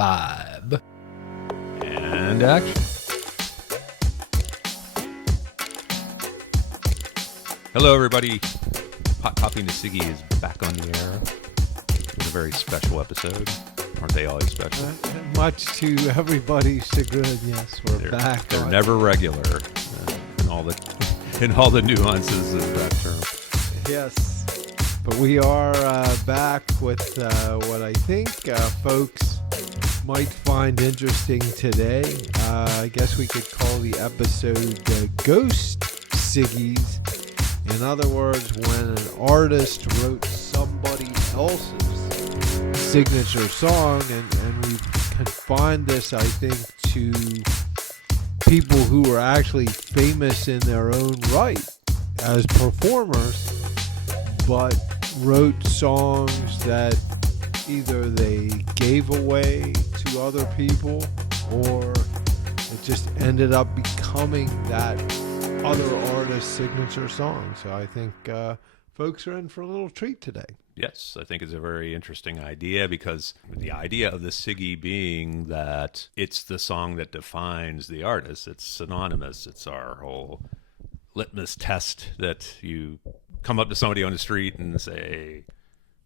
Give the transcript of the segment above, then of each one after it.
vibe. And action. Hello, everybody. Hot Coffee and Siggy is back on the air. It's a very special episode. Aren't they always special? Much to everybody's chagrin, yes, we're back. They're never regular in all the nuances of that term. Yes, but we are back with what I think folks might find interesting today. I guess we could call the episode Ghost Siggys. In other words, when an artist wrote somebody else's signature song, and we confined this, I think, to people who were actually famous in their own right as performers, but wrote songs that either they gave away to other people or it just ended up becoming that other artist's signature song. So I think folks are in for a little treat today. Yes, I think it's a very interesting idea, because the idea of the Siggy being that it's the song that defines the artist. It's synonymous. It's our whole litmus test that you come up to somebody on the street and say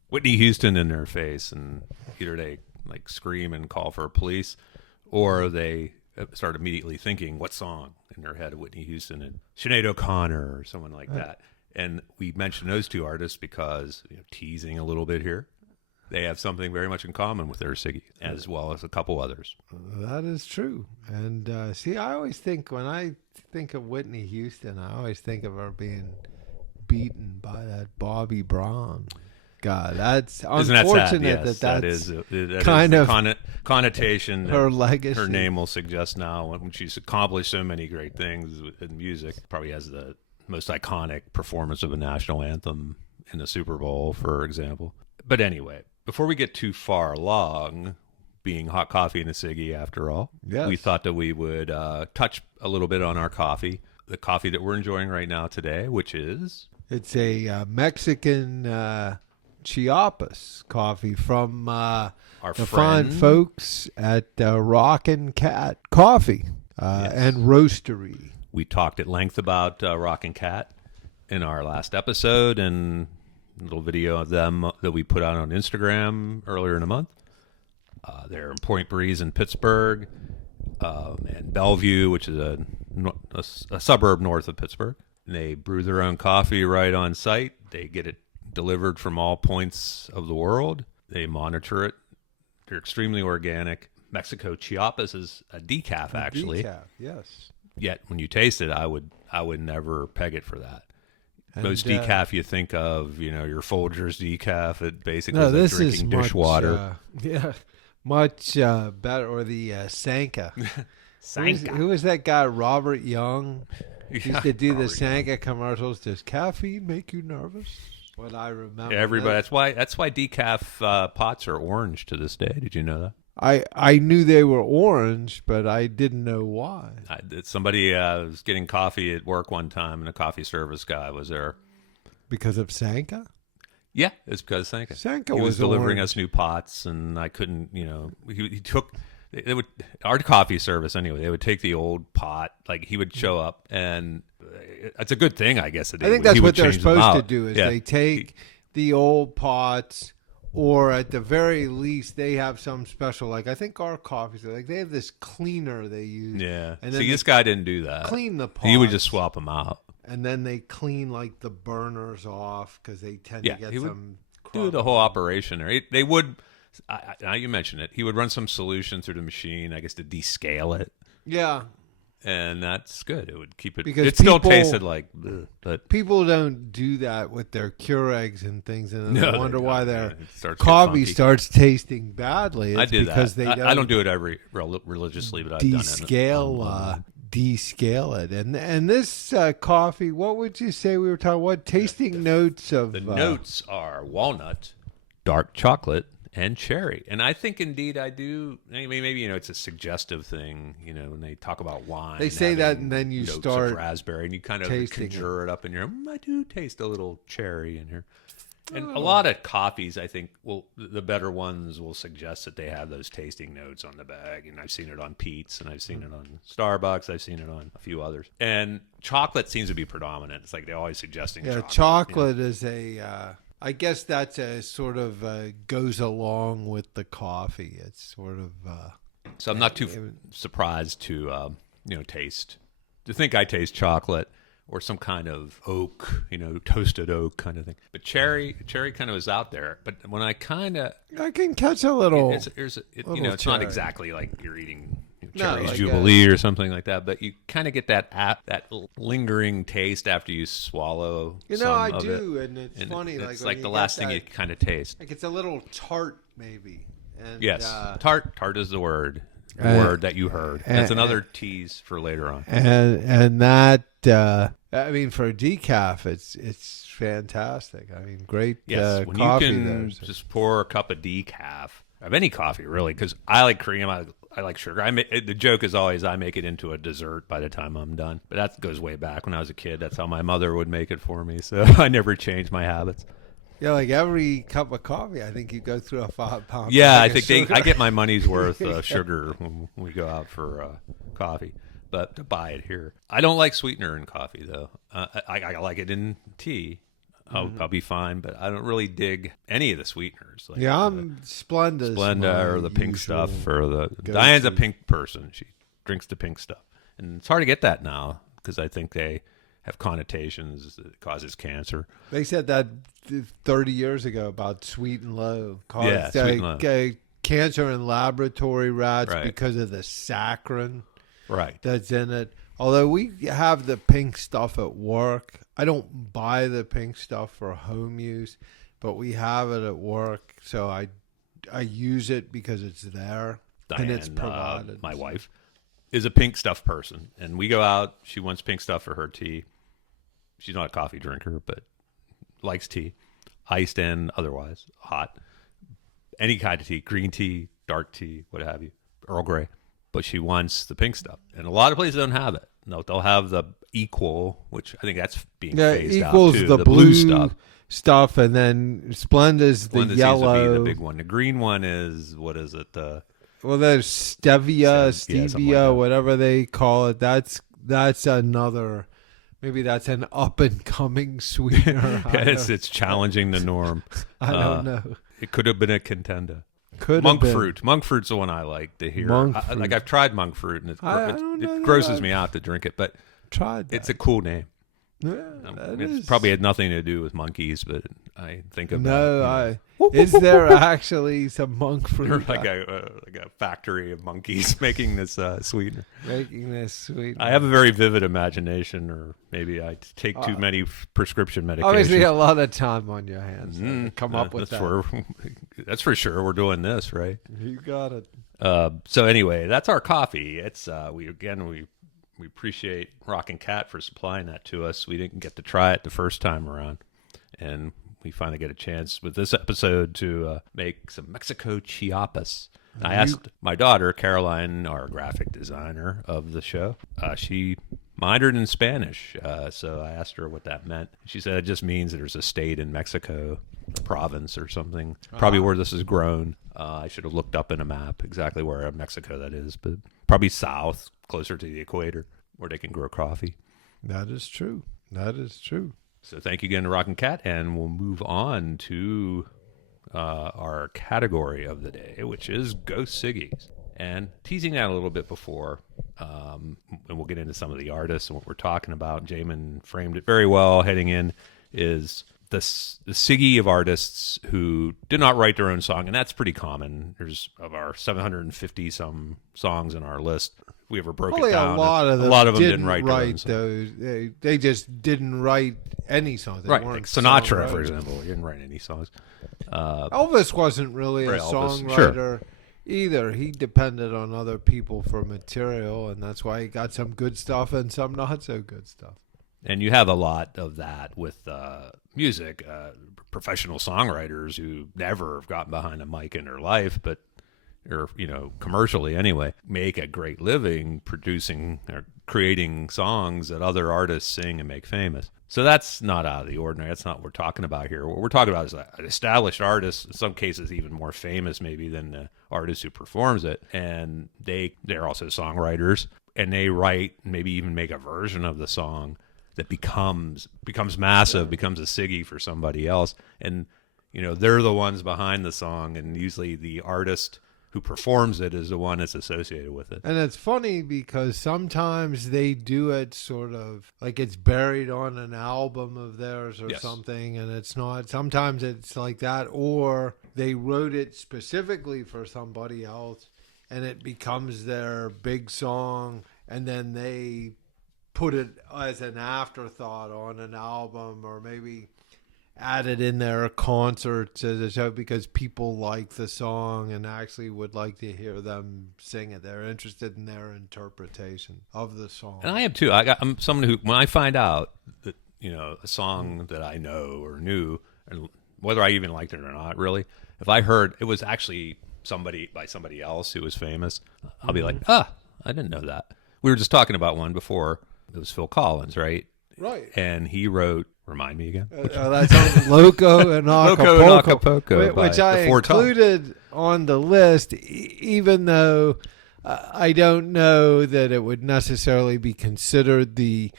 Whitney Houston in their face, and either they like scream and call for police, or they start immediately thinking what song in their head of Whitney Houston and Sinead O'Connor or someone like that. And we mention those two artists because, teasing a little bit here, they have something very much in common with their Siggy, as well as a couple others. That is true. And see, I always think, when I think of Whitney Houston, I always think of her being beaten by that Bobby Brown. God, that's unfortunate. That is kind of connotation her legacy. Her name will suggest now, when she's accomplished so many great things in music. Probably has the most iconic performance of a national anthem in the Super Bowl, for example. But anyway, before we get too far along, being Hot Coffee and a Siggy after all, yes, we thought that we would touch a little bit on our coffee, the coffee that we're enjoying right now today, which is... It's a Mexican Chiapas coffee from the fine folks at Rockin' Cat Coffee and Roastery. We talked at length about Rockin' Cat in our last episode, and a little video of them that we put out on Instagram earlier in the month. They're in Point Breeze in Pittsburgh, and Bellevue, which is a suburb north of Pittsburgh. And they brew their own coffee right on site. They get it delivered from all points of the world. They monitor it. They're extremely organic. Mexico Chiapas is a decaf, actually. Decaf, yes. Yet when you taste it, I would never peg it for that. Most decaf you think of, your Folgers decaf. It basically is like drinking dishwater. Much better. Or the Sanka. Sanka. Who was that guy? Robert Young. He used to do the Sanka commercials. Does caffeine make you nervous? What I remember. Everybody. That's why decaf pots are orange to this day. Did you know that? I knew they were orange, but I didn't know why. Somebody was getting coffee at work one time, and a coffee service guy was there. Because of Sanka? Yeah, it's because of Sanka. Sanka was was delivering orange. us new pots, and I couldn't, he took... They would, our coffee service anyway, they would take the old pot, like he would show up, and it's a good thing, I guess. I think that's what they're supposed to do, is they take the old pots, or at the very least, they have some special, like I think our coffees, like they have this cleaner they use. Yeah. And See, this guy didn't do that. Clean the pots. He would just swap them out. And then they clean like the burners off, because they tend to get some... do the whole operation. Or they would... now you mention it. He would run some solution through the machine, I guess, to descale it. Yeah. And that's good. It would keep it... Because it still tasted like... But people don't do that with their Keurigs and things, and then they wonder why their coffee starts tasting badly. It's I did because that. They I don't do it religiously, but I've done it. Descale it. And this coffee, what would you say we were talking? What tasting notes of... The notes are walnut, dark chocolate, and cherry. And I think indeed I do. I mean, maybe, it's a suggestive thing, when they talk about wine. They say that, and then you start of raspberry, and you kind of conjure it up in your, I do taste a little cherry in here. And a lot of coffees, I think, the better ones will suggest that they have those tasting notes on the bag. And I've seen it on Pete's, and I've seen it on Starbucks. I've seen it on a few others. And chocolate seems to be predominant. It's like they're always suggesting chocolate. Chocolate is I guess that's a sort of goes along with the coffee. It's sort of. So I'm not too surprised to think I taste chocolate or some kind of oak, toasted oak kind of thing. But cherry kind of is out there. But when I can catch a little. It's not exactly like you're eating cherries like Jubilee or something like that. But you kind of get that lingering taste after you swallow. I do, and it's funny. It's like the last thing you kind of taste. Like it's a little tart, maybe. And, yes, tart is the word. Word that you heard. That's another tease for later on. And that, for a decaf, it's fantastic. Great yes, when coffee. You can just pour a cup of decaf of any coffee, really, because I like cream. I like sugar. The joke is always I make it into a dessert by the time I'm done. But that goes way back when I was a kid. That's how my mother would make it for me. So I never changed my habits. Yeah, like every cup of coffee, I think you go through a 5-pound. Yeah, I think I get my money's worth of sugar when we go out for coffee, but to buy it here. I don't like sweetener in coffee, though. I like it in tea. I'll be fine, but I don't really dig any of the sweeteners. Like I'm Splenda or the pink stuff, or the Diane's a pink person. She drinks the pink stuff, and it's hard to get that now because I think they have connotations that it causes cancer. They said that 30 years ago about sweet and low caused sweet and low. Cancer in laboratory rats right. because of the saccharin right. that's in it. Although we have the pink stuff at work. I don't buy the pink stuff for home use, but we have it at work, so I use it because it's there. Diane, and it's provided. My wife is a pink stuff person, and we go out. She wants pink stuff for her tea. She's not a coffee drinker, but likes tea, iced and otherwise, hot. Any kind of tea, green tea, dark tea, what have you, Earl Grey. But she wants the pink stuff. And a lot of places don't have it. No, they'll have the equal, which I think that's being phased out too. Equal's the blue stuff, and then Splenda's the yellow. Seems to be the big one. The green one is, what is it? Well, there's stevia, like whatever they call it. That's another. Maybe that's an up-and-coming sweetener. It's challenging the norm. I don't know. It could have been a contender. Monk fruit. Monk fruit's the one I like to hear. I've tried monk fruit, and it grosses me out to drink it, but it's a cool name. Yeah, it's probably had nothing to do with monkeys, but I think about is there actually some monk fruit? like a factory of monkeys making this sweetener. I have a very vivid imagination, or maybe I take too many prescription medications. Obviously, a lot of time on your hands to come up with that. That's for sure. We're doing this, right? You got it. So anyway, that's our coffee. It's we appreciate Rockin' Cat for supplying that to us. We didn't get to try it the first time around, and we finally get a chance with this episode to make some Mexico Chiapas. I asked my daughter, Caroline, our graphic designer of the show, she minored in Spanish, so I asked her what that meant. She said it just means that there's a state in Mexico, a province or something, probably where this is grown. I should have looked up in a map exactly where in Mexico that is, but probably south, closer to the equator, where they can grow coffee. That is true. So thank you again to Rockin' Cat, and we'll move on to our category of the day, which is Ghost Siggys. And teasing that a little bit before, and we'll get into some of the artists and what we're talking about. Jamin framed it very well heading in, is the Siggy of artists who did not write their own song, and that's pretty common. There's, of our 750 some songs in our list, if we ever broke it down, a lot of them didn't write their own those. They just didn't write any songs. They right, like Sinatra, for example, he didn't write any songs. Elvis wasn't really a songwriter either. He depended on other people for material, and that's why he got some good stuff and some not so good stuff. And you have a lot of that with music. Professional songwriters who never have gotten behind a mic in their life, but or commercially anyway, make a great living producing or creating songs that other artists sing and make famous. So that's not out of the ordinary. That's not what we're talking about here. What we're talking about is an established artist, in some cases even more famous maybe than the artist who performs it. And they're also songwriters, and they write, maybe even make a version of the song that becomes massive, becomes a Siggy for somebody else. And, they're the ones behind the song, and usually the artist who performs it is the one that's associated with it. And it's funny because sometimes they do it sort of like it's buried on an album of theirs or something, and it's not. Sometimes it's like that, or they wrote it specifically for somebody else, and it becomes their big song, and then they put it as an afterthought on an album, or maybe added in their concerts as a show because people like the song and actually would like to hear them sing it. They're interested in their interpretation of the song. And I am too. I'm someone who, when I find out that a song that I know or knew, and whether I even liked it or not, really, if I heard it was actually somebody else who was famous, I'll be like, I didn't know that. We were just talking about one before. It was Phil Collins, right? Right. And he wrote. Remind me again. That's on Loco and Acapulco, which I included on the list, even though I don't know that it would necessarily be considered the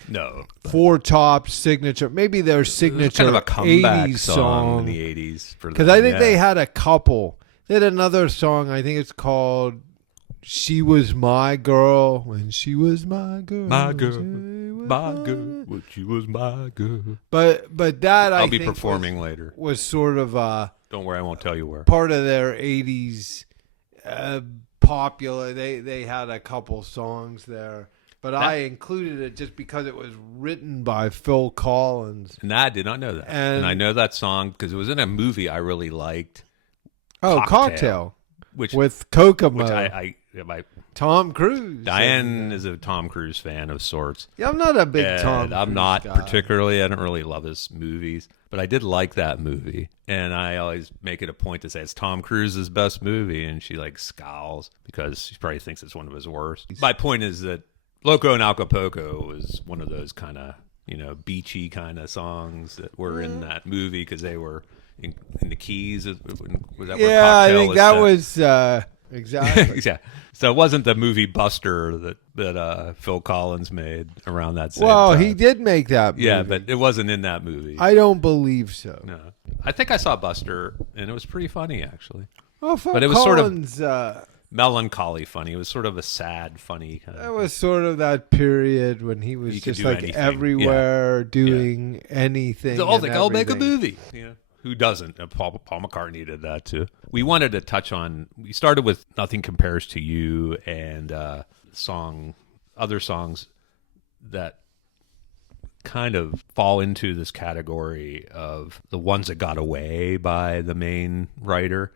Four Tops signature. Maybe their signature kind of a comeback 80s song in the 80s. Because I think they had a couple. They had another song, I think it's called She Was My Girl, When She Was My Girl. My girl. My girl, but she was my girl. But that I'll be performing later. Was sort of don't worry, I won't tell you where. Part of their 80s popular. They had a couple songs there, but I included it just because it was written by Phil Collins. And I did not know that. And I know that song because it was in a movie I really liked. Oh, Cocktail, which with Kokomo. Which I Tom Cruise. Diane is a Tom Cruise fan of sorts. Yeah, I'm not a big Tom Cruise I'm not guy. particularly. I don't really love his movies, but I did like that movie. And I always make it a point to say it's Tom Cruise's best movie, and she scowls because she probably thinks it's one of his worst. My point is that Loco and Acapulco was one of those kind of, beachy kind of songs that were in that movie because they were in the Keys. Was that where I Cocktail think that was... Exactly. Yeah. So it wasn't the movie Buster that Phil Collins made around that same time. He did make that movie. Yeah, but it wasn't in that movie. I don't believe so. No. I think I saw Buster, and it was pretty funny, actually. Well, Phil but it was Collins, sort of melancholy funny. It was sort of a sad, funny kind of... It was sort of that period when he was just everywhere doing anything. So I'll make a movie. Yeah. Who doesn't? Paul McCartney did that too. We wanted to touch on. We started with "Nothing Compares to You" and other songs that kind of fall into this category of the ones that got away by the main writer.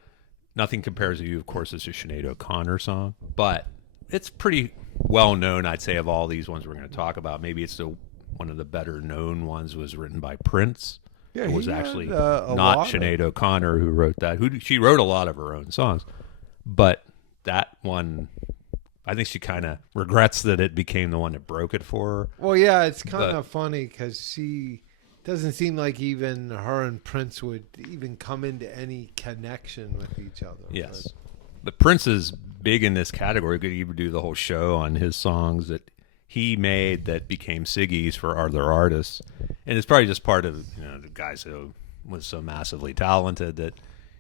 "Nothing Compares to You," of course, is a Sinead O'Connor song, but it's pretty well known. I'd say of all these ones we're going to talk about, maybe it's one of the better known ones. Was written by Prince. Yeah, it was actually not Sinead O'Connor who wrote that. She wrote a lot of her own songs, but that one, I think she kind of regrets that it became the one that broke it for her. Well, yeah, it's kind of funny because she doesn't seem like even her and Prince would even come into any connection with each other. Yes, but Prince is big in this category. We could even do the whole show on his songs that he made that became Siggy's for other artists. And it's probably just part of the guys who was so massively talented that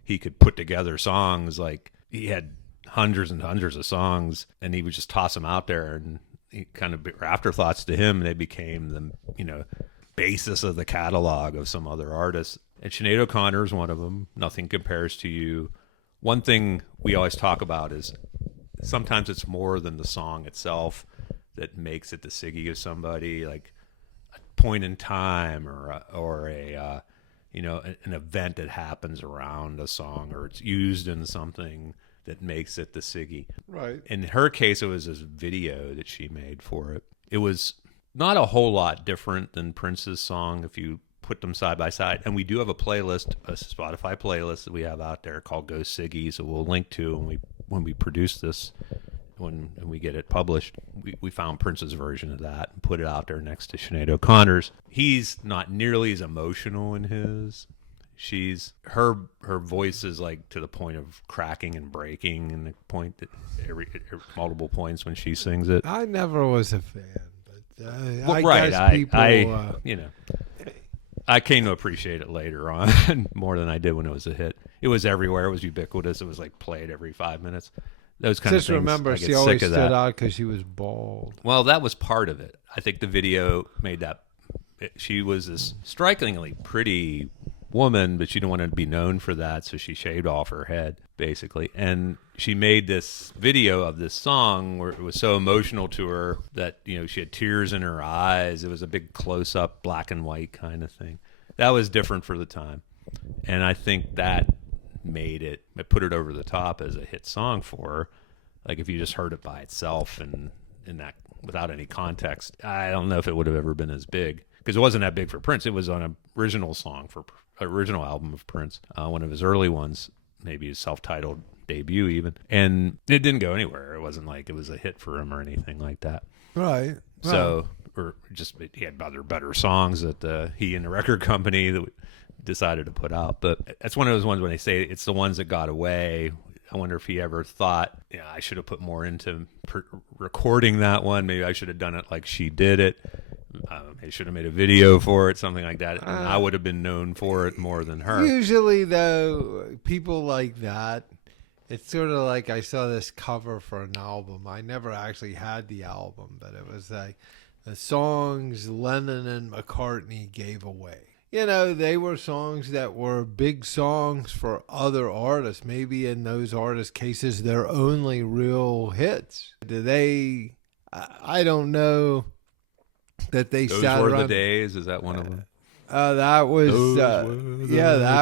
he could put together songs. Like he had hundreds and hundreds of songs, and he would just toss them out there, and he kind of afterthoughts to him. They became the basis of the catalog of some other artists. And Sinead O'Connor is one of them. Nothing Compares to You. One thing we always talk about is sometimes it's more than the song itself that makes it the Siggy of somebody, like a point in time or a an event that happens around a song, or it's used in something that makes it the Siggy. Right. In her case, it was this video that she made for it. It was not a whole lot different than Prince's song if you put them side by side. And we do have a playlist, a Spotify playlist that we have out there called Ghost Siggys that we'll link to when we when we produced this, when we get it published, we found Prince's version of that and put it out there next to Sinead O'Connor's. He's not nearly as emotional in his. Her voice is like to the point of cracking and breaking, and the point that every multiple points when she sings it. I never was a fan, but Well, I right, guess people. I came to appreciate it later on more than I did when it was a hit. It was everywhere. It was ubiquitous. It was like played every 5 minutes. Those kind just of things. remember, I get she always sick of stood that. out because she was bald. Well, that was part of it. I think the video made that. She was this strikingly pretty woman, but she didn't want to be known for that, so she shaved off her head, basically. And she made this video of this song where it was so emotional to her that, she had tears in her eyes. It was a big close-up, black and white kind of thing. That was different for the time. And I think that it put it over the top as a hit song for her. Like, if you just heard it by itself and in that without any context, I don't know if it would have ever been as big, because it wasn't that big for Prince. It was on an original original album of Prince, one of his early ones, maybe his self-titled debut even, and it didn't go anywhere. It wasn't like it was a hit for him or anything like that. Right. So, or just he had other better songs that he and the record company that decided to put out. But that's one of those ones when they say it's the ones that got away. I wonder if he ever thought, I should have put more into recording that one. Maybe I should have done it like she did it. They should have made a video for it, something like that, and I would have been known for it more than her. Usually, though, people like that, it's sort of like I saw this cover for an album. I never actually had the album, but it was like the songs Lennon and McCartney gave away. They were songs that were big songs for other artists. Maybe in those artists' cases, their only real hits. I don't know that they Those sat were around. the days. Is that one of them? That was that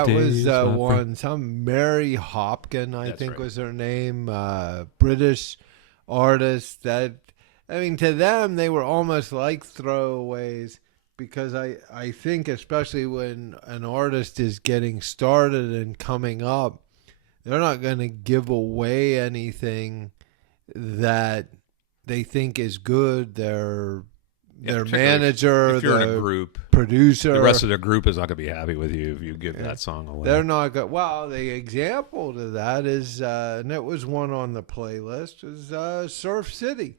was days, one. Some Mary Hopkin, I That's think right. was her name. British artist. To them they were almost like throwaways, because I think, especially when an artist is getting started and coming up, they're not going to give away anything that they think is good. Their manager, if you're in the a group, producer, the rest of the group is not going to be happy with you if you give that song away. they're not good. Well, the example to that is, and it was one on the playlist, is Surf City.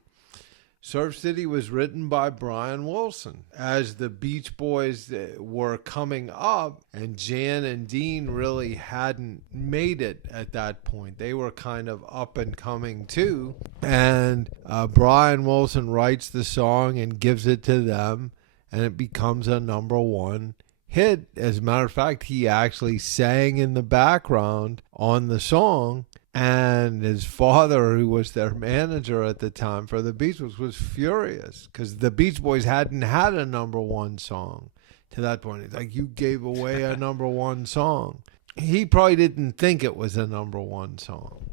Surf City was written by Brian Wilson. As the Beach Boys were coming up, and Jan and Dean really hadn't made it at that point. They were kind of up and coming too. And Brian Wilson writes the song and gives it to them, and it becomes a #1 hit. As a matter of fact, he actually sang in the background on the song. And his father, who was their manager at the time for the Beach Boys, was furious because the Beach Boys hadn't had a #1 song to that point. It's like, you gave away a #1 song. He probably didn't think it was a #1 song.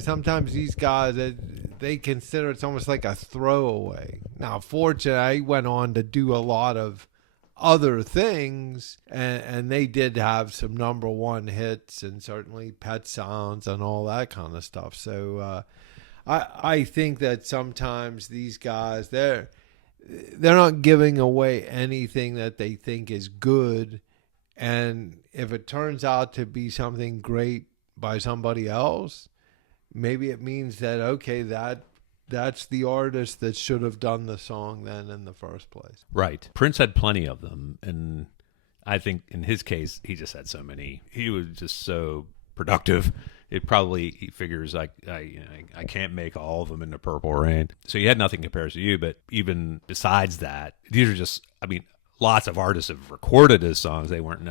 Sometimes these guys, they consider it's almost like a throwaway. Now, fortunately, he went on to do a lot of other things, and they did have some #1 hits, and certainly Pet Sounds and all that kind of stuff. So I think that sometimes these guys, they're not giving away anything that they think is good, and if it turns out to be something great by somebody else, maybe it means that, okay, that's the artist that should have done the song then in the first place. Right. Prince had plenty of them, and I think in his case, he just had so many. He was just so productive. He figures I can't make all of them into Purple Rain. So he had nothing compared to you, but even besides that, these are just, lots of artists have recorded his songs. They didn't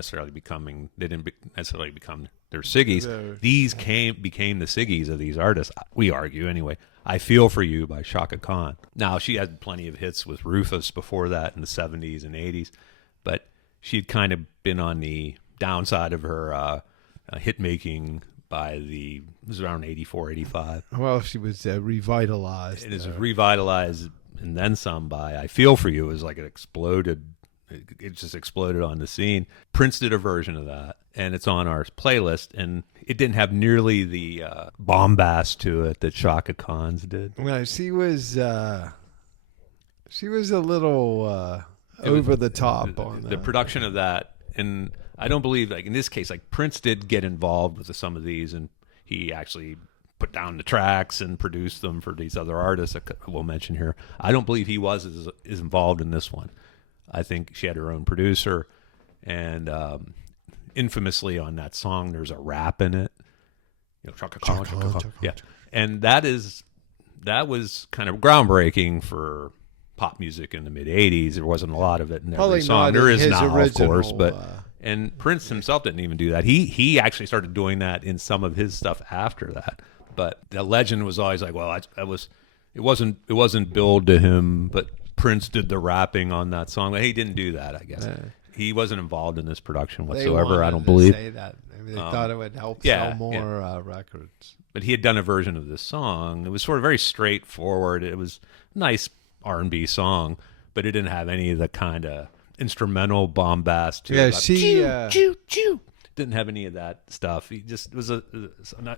necessarily become their Siggys. These became the Siggys of these artists. We argue anyway. I Feel For You by Chaka Khan. Now, she had plenty of hits with Rufus before that in the 70s and 80s, but she'd kind of been on the downside of her hit making it was around 84, 85. Well, she was revitalized. It is revitalized and then some by I Feel For You. It was like it just exploded on the scene. Prince did a version of that, and it's on our playlist, and it didn't have nearly the bombast to it that Shaka Khan's did. Well, she was a little over the top on the production of that. And I don't believe, like in this case, like Prince did get involved with some of these, and he actually put down the tracks and produced them for these other artists that we'll mention here. I don't believe he was as involved in this one. I think she had her own producer, and infamously on that song, there's a rap in it. You know, Chaka Khan, Chaka Khan. Yeah, and that was kind of groundbreaking for pop music in the mid '80s. There wasn't a lot of it in every song. There is now, original, of course, but and Prince himself didn't even do that. He actually started doing that in some of his stuff after that. But the legend was always like, well, it wasn't billed to him, but Prince did the rapping on that song. He didn't do that, I guess. He wasn't involved in this production whatsoever, I don't believe. Say that. Maybe they thought it would help sell more records. But he had done a version of this song. It was sort of very straightforward. It was a nice R&B song, but it didn't have any of the kind of instrumental bombast to it. Yeah, she didn't have any of that stuff. He just was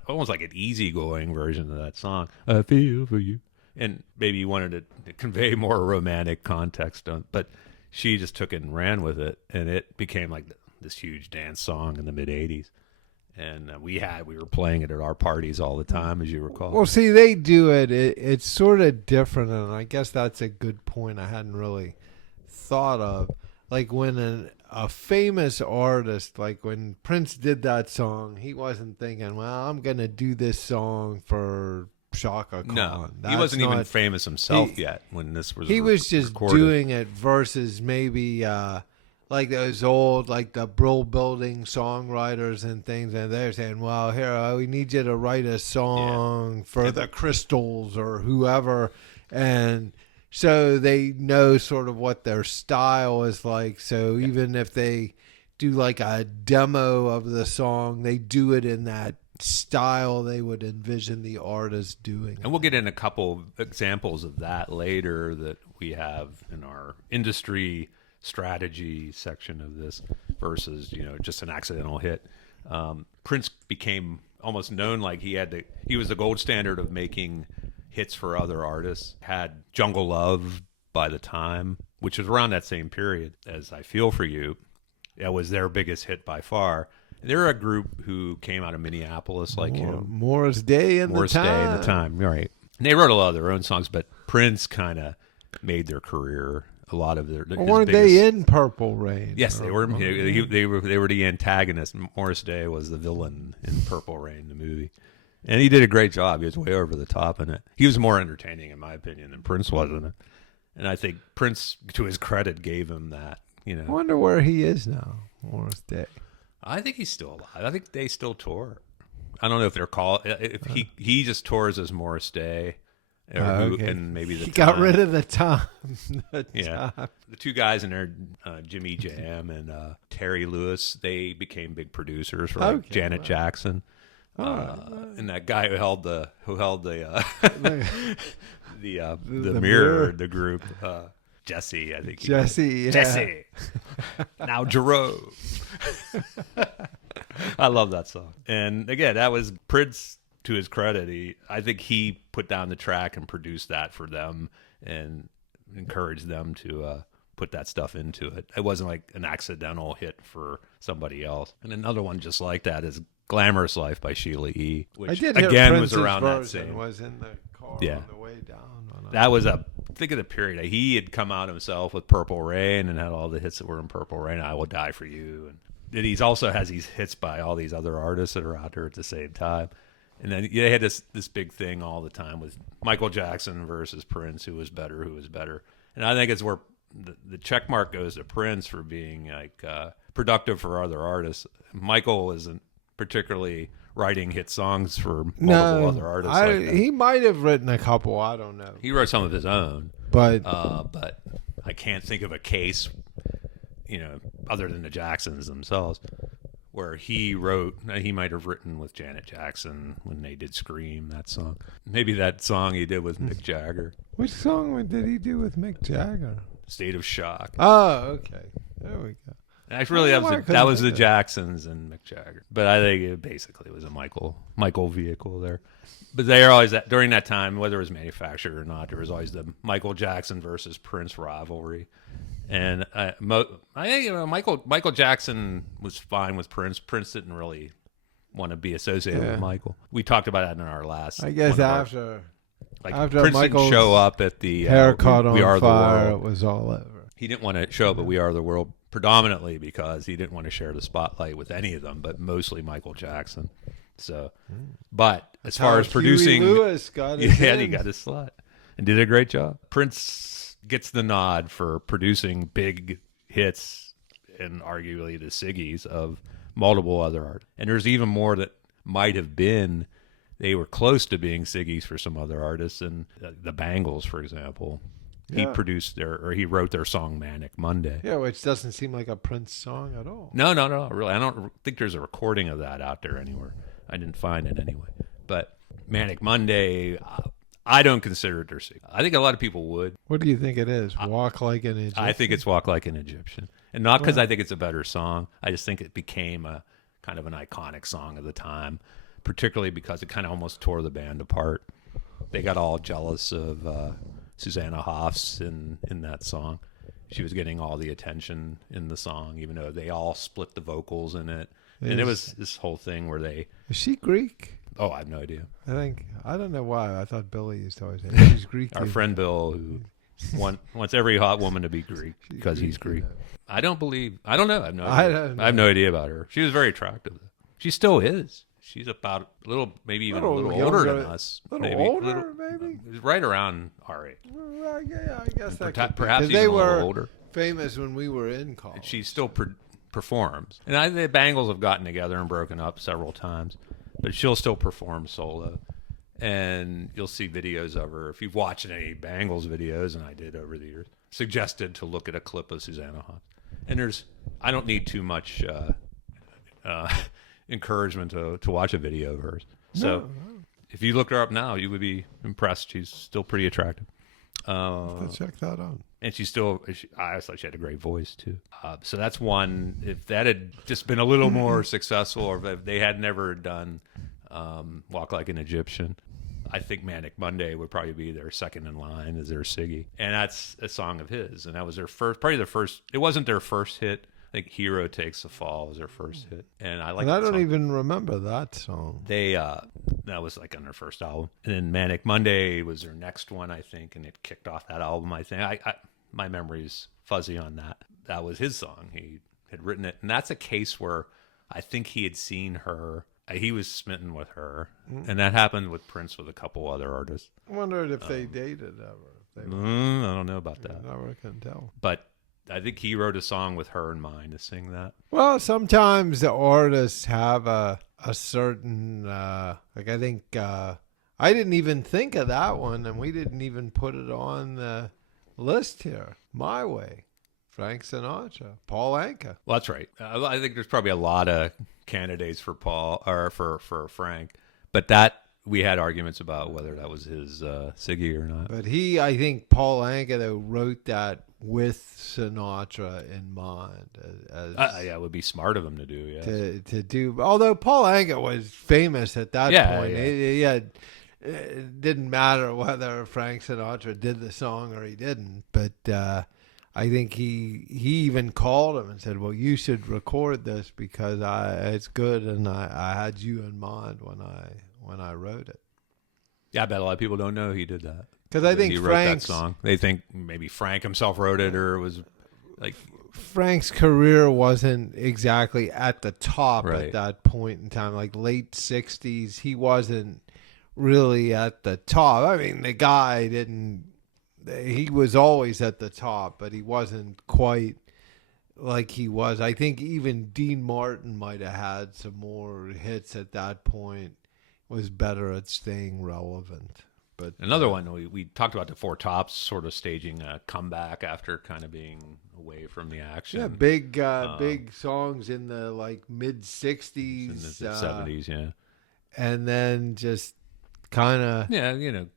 almost like an easygoing version of that song. I feel for you, and maybe he wanted to convey more romantic context but she just took it and ran with it, and it became like this huge dance song in the mid '80s. And we were playing it at our parties all the time, as you recall. Well, see, they do it. It's sort of different, and I guess that's a good point I hadn't really thought of. Like when a famous artist, like when Prince did that song, he wasn't thinking, well, I'm going to do this song for Shaka Khan. No, he wasn't even famous himself yet when this was He was just recorded. doing it versus maybe like those old, like the Brill Building songwriters and things, and they're saying, well, here, we need you to write a song for the Crystals or whoever, and so they know sort of what their style is like. So even if they do like a demo of the song, they do it in that style they would envision the artist doing. And we'll get in a couple examples of that later that we have in our industry strategy section of this versus, just an accidental hit. Prince became almost known like he was the gold standard of making hits for other artists. Had Jungle Love by the time, which was around that same period as I Feel For You. That was their biggest hit by far. They're a group who came out of Minneapolis like him. Morris Day and the Time. Right. And they wrote a lot of their own songs, but Prince kind of made their career. A lot of their weren't they in Purple Rain? Yes, they were. They were the antagonist. Morris Day was the villain in Purple Rain, the movie, and he did a great job. He was way over the top in it. He was more entertaining, in my opinion, than Prince was in it. And I think Prince, to his credit, gave him that. I wonder where he is now, Morris Day. I think he's still alive. I think they still tour. I don't know if they're called. If he just tours as Morris Day. Okay. And maybe he got rid of the time. The two guys in there, Jimmy Jam and Terry Lewis, they became big producers for Janet Jackson. And that guy who held the mirror, the group, Jesse, I think. Jesse. Now Jerome. I love that song. And again, that was Prince. To his credit, I think he put down the track and produced that for them and encouraged them to put that stuff into it. It wasn't like an accidental hit for somebody else. And another one just like that is "Glamorous Life" by Sheila E., which again was around that same. Was in the car on the way down. That was think of the period. He had come out himself with Purple Rain and had all the hits that were in Purple Rain. "I Will Die for You," and he also has these hits by all these other artists that are out there at the same time. And then they had this big thing all the time with Michael Jackson versus Prince, who was better. And I think it's where the check mark goes to Prince for being like productive for other artists. Michael isn't particularly writing hit songs for multiple other artists. He might have written a couple. I don't know. He wrote some of his own, but I can't think of a case, other than the Jacksons themselves, where he might have written with Janet Jackson when they did Scream, that song. Maybe that song he did with Mick Jagger. Which song did he do with Mick Jagger? State of Shock. Oh, okay. There we go. Actually, that was the Jacksons and Mick Jagger. But I think it basically was a Michael vehicle there. But they are always during that time, whether it was manufactured or not, there was always the Michael Jackson versus Prince rivalry. And I think Michael Jackson was fine with Prince. Prince didn't really want to be associated with Michael. We talked about that in our last. I guess after Prince Michael's didn't show up at the hair caught we on Are fire, the World. it was all over. He didn't want to show up at We Are the World predominantly because he didn't want to share the spotlight with any of them, but mostly Michael Jackson. So, but as far as producing, Huey Lewis got his he got his slot and did a great job. Prince gets the nod for producing big hits and arguably the Siggys of multiple other art. And there's even more that might have been. They were close to being Siggys for some other artists, and the Bangles, for example. He produced he wrote their song Manic Monday. Yeah, which doesn't seem like a Prince song at all. No, really. I don't think there's a recording of that out there anywhere. I didn't find it anyway. But Manic Monday, I don't consider it their Siggy. I think a lot of people would. What do you think it is? Walk Like an Egyptian? I think it's Walk Like an Egyptian. And not because I think it's a better song. I just think it became a kind of an iconic song of the time, particularly because it kind of almost tore the band apart. They got all jealous of Susanna Hoffs in that song. She was getting all the attention in the song, even though they all split the vocals in it. And it was this whole thing where they... Is she Greek? Oh, I have no idea. I don't know why. I thought Billy used to always say she's Greek. Our friend Bill, who wants every hot woman to be Greek because he's Greek. I don't know. I have no idea about her. She was very attractive. She still is. She's about maybe even a little older than us. Maybe? Right around our age. Yeah, I guess that perhaps even they a little were older. Famous when we were in college. She still performs. And the Bangles have gotten together and broken up several times. But she'll still perform solo. And you'll see videos of her. If you've watched any Bangles videos, and I did over the years, suggested to look at a clip of Susanna Hoffs. And I don't need too much encouragement to watch a video of hers. So if you look her up now, you would be impressed. She's still pretty attractive. Let's check that out. And I always thought she had a great voice too. So that's one. If that had just been a little more successful, or if they had never done Walk Like an Egyptian, I think Manic Monday would probably be their second in line as their Siggy. And that's a song of his. And that was probably their first. It wasn't their first hit. I think Hero Takes the Fall was their first hit. And I don't even remember that song. That was like on their first album. And then Manic Monday was their next one, I think, and it kicked off that album, I think. My memory's fuzzy on that. That was his song. He had written it. And that's a case where I think he had seen her. He was smitten with her. And that happened with Prince with a couple other artists. I wondered if they dated ever. I don't know about that. I never can tell. But I think he wrote a song with her in mind to sing that. Well, sometimes the artists have a certain, I think, I didn't even think of that one, and we didn't even put it on the list here. My Way, Frank Sinatra, Paul Anka. Well, that's right. I think there's probably a lot of candidates for Paul or for Frank, but that we had arguments about whether that was his Siggy or not. But I think Paul Anka though wrote that with Sinatra in mind. Yeah, it would be smart of him to do. Yeah, to do. Although Paul Anka was famous at that point. It didn't matter whether Frank Sinatra did the song or he didn't. But I think he even called him and said, "Well, you should record this because it's good, and I had you in mind when I wrote it." Yeah, I bet a lot of people don't know he did that. Because I think he wrote that song. They think maybe Frank himself wrote it, or it was like Frank's career wasn't exactly at the top at that point in time. Like late 60s, he wasn't really at the top. I mean, the guy he was always at the top, but he wasn't quite like he was. I think even Dean Martin might have had some more hits at that point, was better at staying relevant. But another one, we talked about the Four Tops sort of staging a comeback after kind of being away from the action. Yeah, big songs in the mid 60s, in the 70s, yeah, and then just kind of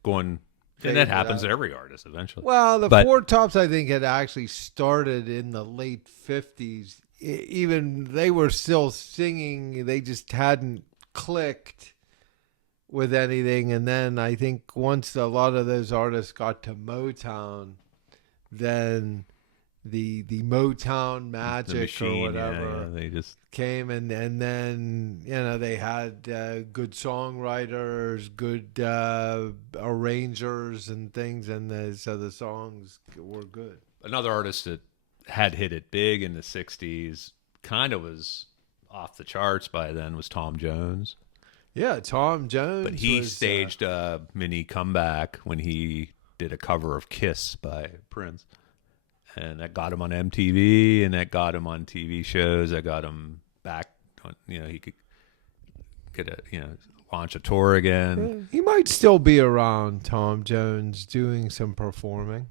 going. And that happens to every artist eventually. Well, Four Tops, I think, had actually started in the late 50s even they were still singing. They just hadn't clicked with anything. And then I think once a lot of those artists got to Motown, then the Motown magic machine, or whatever they just came, and then they had good songwriters, good arrangers and things, and so the songs were good. Another artist that had hit it big in the 60s, kind of was off the charts by then, was Tom Jones. Yeah, Tom Jones. But he staged a mini comeback when he did a cover of Kiss by Prince. And that got him on MTV, and that got him on TV shows. That got him back on, he could get launch a tour again. He might still be around, Tom Jones, doing some performing.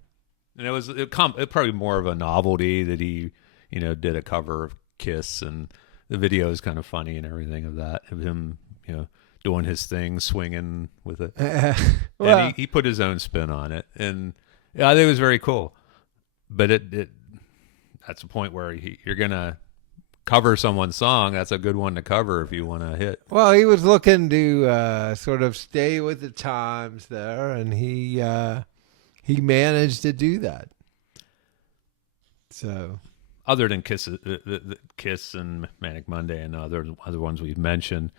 And it was probably more of a novelty that he, did a cover of Kiss, and the video is kind of funny and everything of that, of him, doing his thing, swinging with it. Well, and he put his own spin on it, and I think it was very cool. But that's a point where you're gonna cover someone's song. That's a good one to cover if you want to hit. Well, he was looking to sort of stay with the times there, and he managed to do that. So, other than Kiss, the Kiss and Manic Monday and other ones we've mentioned,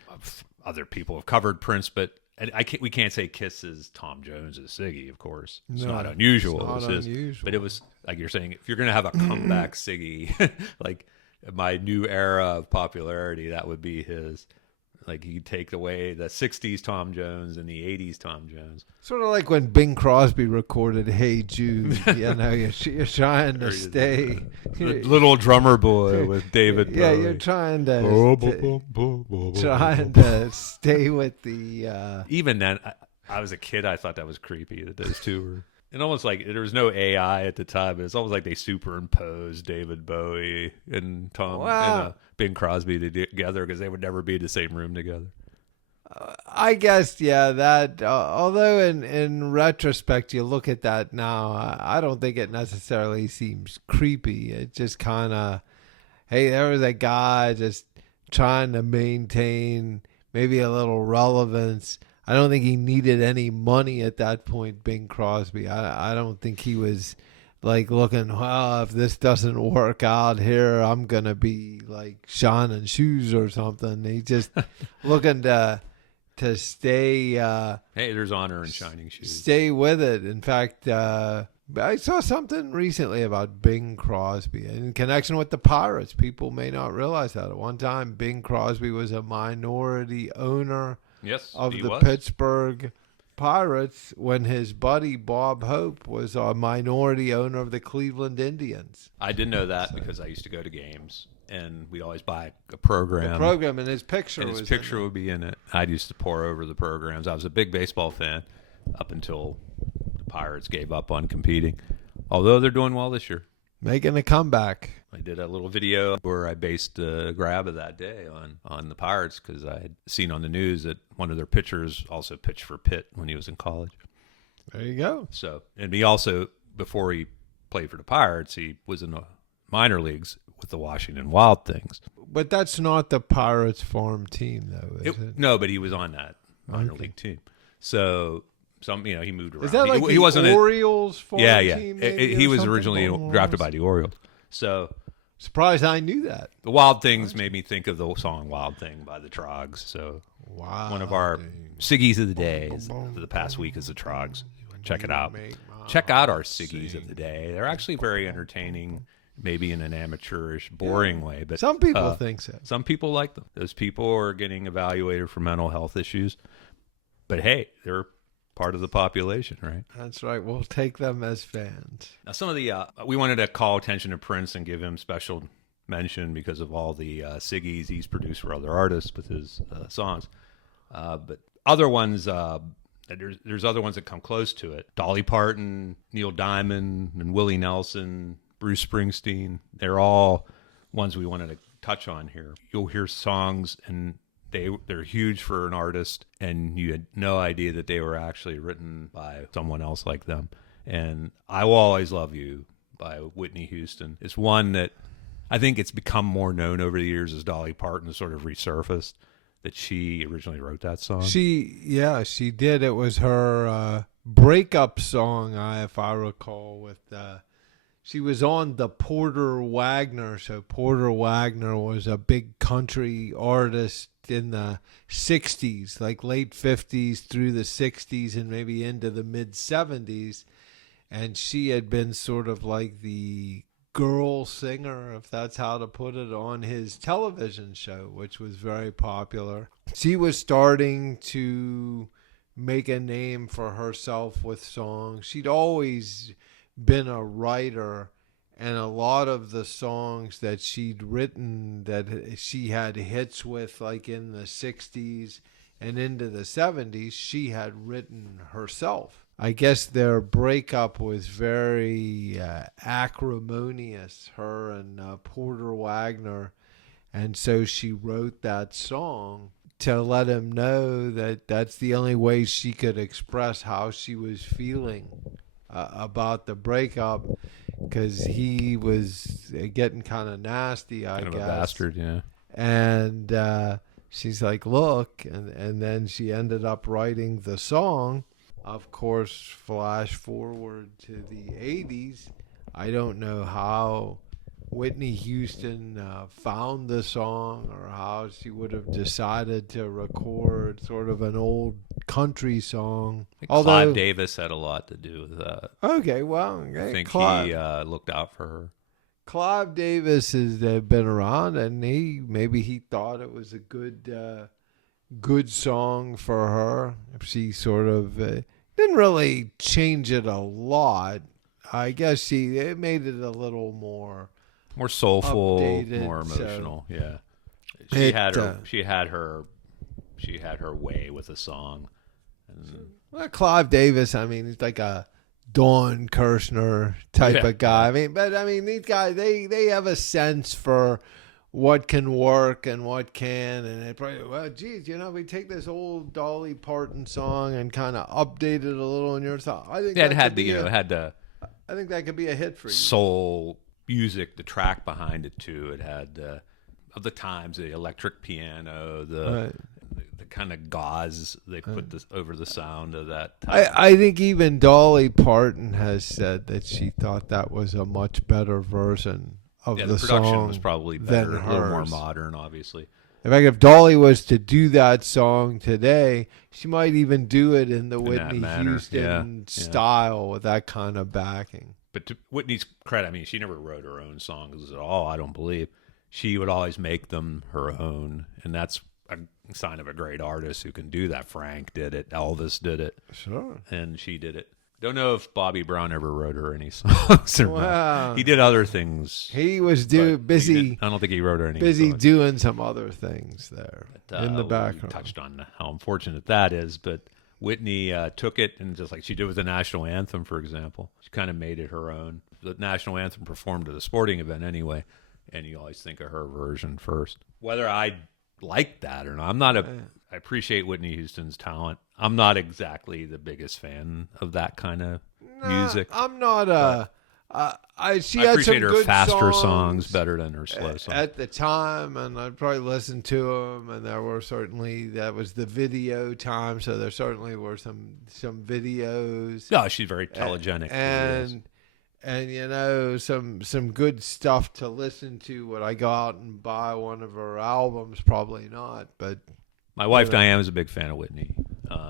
other people have covered Prince, but we can't say Kiss is Tom Jones as Siggy, of course. It's not unusual. It's not unusual. But it was, like you're saying, if you're going to have a comeback Siggy, like my new era of popularity, that would be his. Like, he'd take away the 60s Tom Jones and the 80s Tom Jones. Sort of like when Bing Crosby recorded Hey Jude. You're trying to stay. Little Drummer Boy with David Bowie. Yeah, you're trying to stay with the... Even then, I was a kid, I thought that was creepy that those two were... And almost like there was no AI at the time. It's almost like they superimposed David Bowie and Bing Crosby together because they would never be in the same room together. I guess, yeah, that, although in retrospect, you look at that now, I don't think it necessarily seems creepy. It just kind of, hey, there was a guy just trying to maintain maybe a little relevance. I don't think he needed any money at that point, Bing Crosby. I don't think he was like looking, well, if this doesn't work out here, I'm going to be like shining shoes or something. He just looking to stay. Hey, there's honor in shining shoes. Stay with it. In fact, I saw something recently about Bing Crosby in connection with the Pirates. People may not realize that. At one time, Bing Crosby was a minority owner of the Pittsburgh Pirates when his buddy Bob Hope was a minority owner of the Cleveland Indians. I did know that because I used to go to games, and we'd always buy a program. And his picture would be in it. I used to pore over the programs. I was a big baseball fan up until the Pirates gave up on competing, although they're doing well this year. Making a comeback. I did a little video where I based a grab of that day on the Pirates because I had seen on the news that one of their pitchers also pitched for Pitt when he was in college. There you go. So, and he also, before he played for the Pirates, he was in the minor leagues with the Washington Wild Things. But that's not the Pirates farm team, though, is it? No, but he was on that minor league team. So... he moved around. Is that like he wasn't Orioles farm team? He was originally drafted by the Orioles. So surprised I knew that. The Wild Things made me think of the song "Wild Thing" by the Trogs. So one of our Siggys of the day for the past week is the Trogs. Check it out. Check out our Siggys of the day. They're actually very entertaining. Maybe in an amateurish, boring way, but some people think so. Some people like them. Those people are getting evaluated for mental health issues. But hey, they're part of the population, right? That's right. We'll take them as fans. Now, some of the we wanted to call attention to Prince and give him special mention because of all the Siggys he's produced for other artists with his songs. But other ones, there's other ones that come close to it. Dolly Parton, Neil Diamond, and Willie Nelson, Bruce Springsteen. They're all ones we wanted to touch on here. You'll hear songs and they're huge for an artist, and you had no idea that they were actually written by someone else like them. And I Will Always Love You by Whitney Houston is one that I think it's become more known over the years as Dolly Parton sort of resurfaced that she originally wrote that song. She did. It was her breakup song, if I recall. With she was on the Porter Wagner. So Porter Wagner was a big country artist in the 60s, like late 50s through the 60s and maybe into the mid 70s. And she had been sort of like the girl singer, if that's how to put it, on his television show, which was very popular. She was starting to make a name for herself with songs. She'd always been a writer, and a lot of the songs that she'd written that she had hits with, like in the 60s and into the 70s, she had written herself. I guess their breakup was very acrimonious, her and Porter Wagner. And so she wrote that song to let him know that that's the only way she could express how she was feeling about the breakup, because he was getting kind of nasty, I guess. Kind of a bastard, yeah. And she's like, look, and then she ended up writing the song. Of course, flash forward to the 80s. I don't know how Whitney Houston found the song, or how she would have decided to record sort of an old country song. Clive Davis had a lot to do with that. Okay, well, I think he looked out for her. Clive Davis has been around, and maybe he thought it was a good song for her. She sort of didn't really change it a lot. I guess it made it a little more soulful, updated, more emotional. So yeah, she had her way with the song. Well, Clive Davis, I mean, he's like a Don Kirshner type of guy. I mean, these guys, they have a sense for what can work and what can, and they probably, well, geez, we take this old Dolly Parton song and kind of update it a little in your song. I think I think that could be a hit for you. Soul music, the track behind it too. It had of the times, the electric piano, the kind of gauze they put over the sound of that time. I think even Dolly Parton has said that she thought that was a much better version of the production song was probably better, than a little more hers. modern, obviously. In fact, if Dolly was to do that song today, she might even do it in the Whitney Houston style with that kind of backing. But to Whitney's credit, I mean, she never wrote her own songs at all, I don't believe. She would always make them her own, and that's a sign of a great artist who can do that. Frank did it. Elvis did it. Sure. And she did it. Don't know if Bobby Brown ever wrote her any songs or not. He did other things. He was busy. I don't think he wrote her any busy songs. doing some other things there in the background. We touched on how unfortunate that is, but Whitney took it, and just like she did with the national anthem, for example, she kind of made it her own. The national anthem performed at a sporting event anyway, and you always think of her version first. Whether I like that or not, I appreciate Whitney Houston's talent. I'm not exactly the biggest fan of that kind of music. I'm not she I had appreciate some her good faster songs better than her slow songs at the time, and I'd probably listen to them. And that was the video time, so there certainly were some videos. No, she's very telegenic, and some good stuff to listen to. Would I go out and buy one of her albums? Probably not. But my wife Diane was a big fan of Whitney,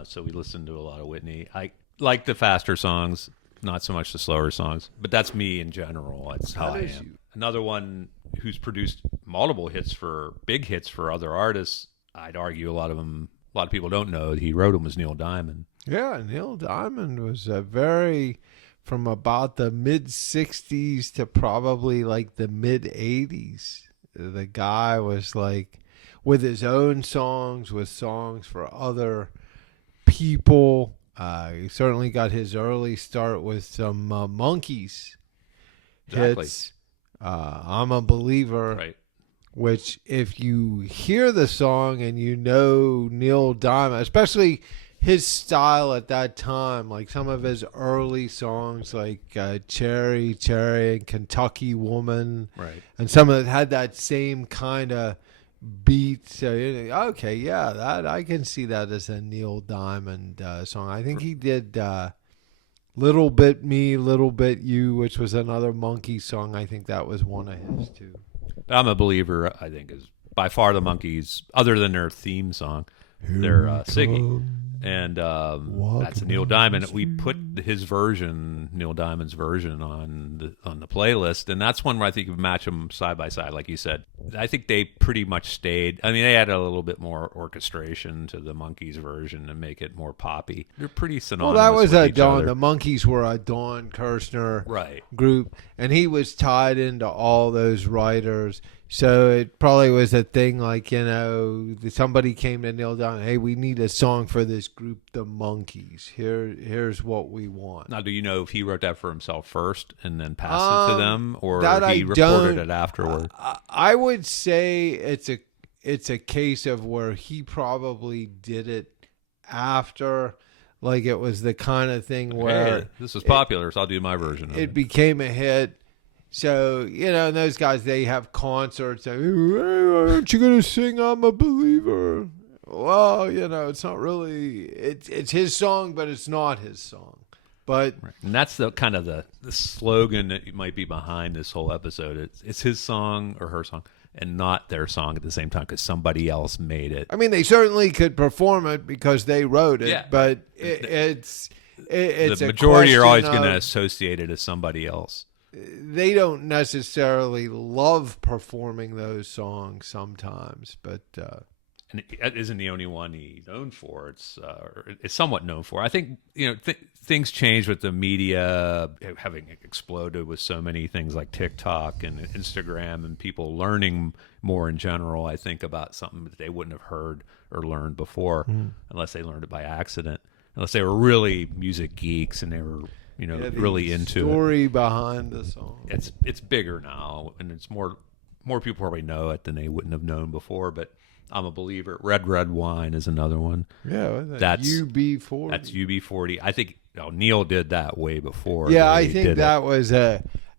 so we listened to a lot of Whitney. I like the faster songs, not so much the slower songs, but that's me in general. That's how I am. Another one who's produced multiple big hits for other artists. I'd argue a lot of people don't know he wrote them, was Neil Diamond. Yeah, Neil Diamond was from about the mid 60s to probably like the mid 80s. The guy was like, with his own songs, with songs for other people. He certainly got his early start with some Monkees hits. I'm a Believer. Right. Which, if you hear the song and you know Neil Diamond, especially his style at that time, like some of his early songs, like Cherry, and Kentucky Woman, Right. and some of it had that same kind of beat. So okay, yeah, that I can see that as a Neil Diamond song. I think he did "Little Bit Me, Little Bit You," which was another Monkey song. I think that was one of his too. I'm a believer. I think is by far the Monkees, other than their theme song, their Siggy. And that's a Neil Diamond. We put his version, Neil Diamond's version, on the playlist, and that's one where I think you match them side by side, like you said. I think they pretty much stayed. I mean, they added a little bit more orchestration to the Monkees version and make it more poppy. They're pretty synonymous. Well, that was with a each Don. other. The Monkees were a Don Kirshner Right. group, and he was tied into all those writers. So it probably was a thing like, somebody came to Neil Diamond, hey, we need a song for this group, the Monkees. Here's what we want. Now, do you know if he wrote that for himself first and then passed it to them, or that he recorded it afterward? I would say it's a case of where he probably did it after. Like it was the kind of thing where Hey, this was popular, so I'll do my version of it became a hit. So, those guys, they have concerts. Hey, aren't you going to sing I'm a Believer? Well, it's not really. It's his song, but it's not his song. But Right. And that's the kind of the slogan that might be behind this whole episode. It's his song or her song and not their song at the same time because somebody else made it. I mean, they certainly could perform it because they wrote it. Yeah. But it's the a majority are always question going to of- associate it as somebody else. They don't necessarily love performing those songs sometimes, but And it isn't the only one he's known for. It's somewhat known for. I think things change with the media having exploded with so many things like TikTok and Instagram and people learning more in general. I think about something that they wouldn't have heard or learned before unless they learned it by accident. Unless they were really music geeks and they were the really into it. story behind the song. It's bigger now, and it's more people probably know it than they wouldn't have known before. But I'm a believer. Red Wine is another one. Yeah, That's UB40. That's UB40. I think Neil did that way before. Yeah, they I think did that it. was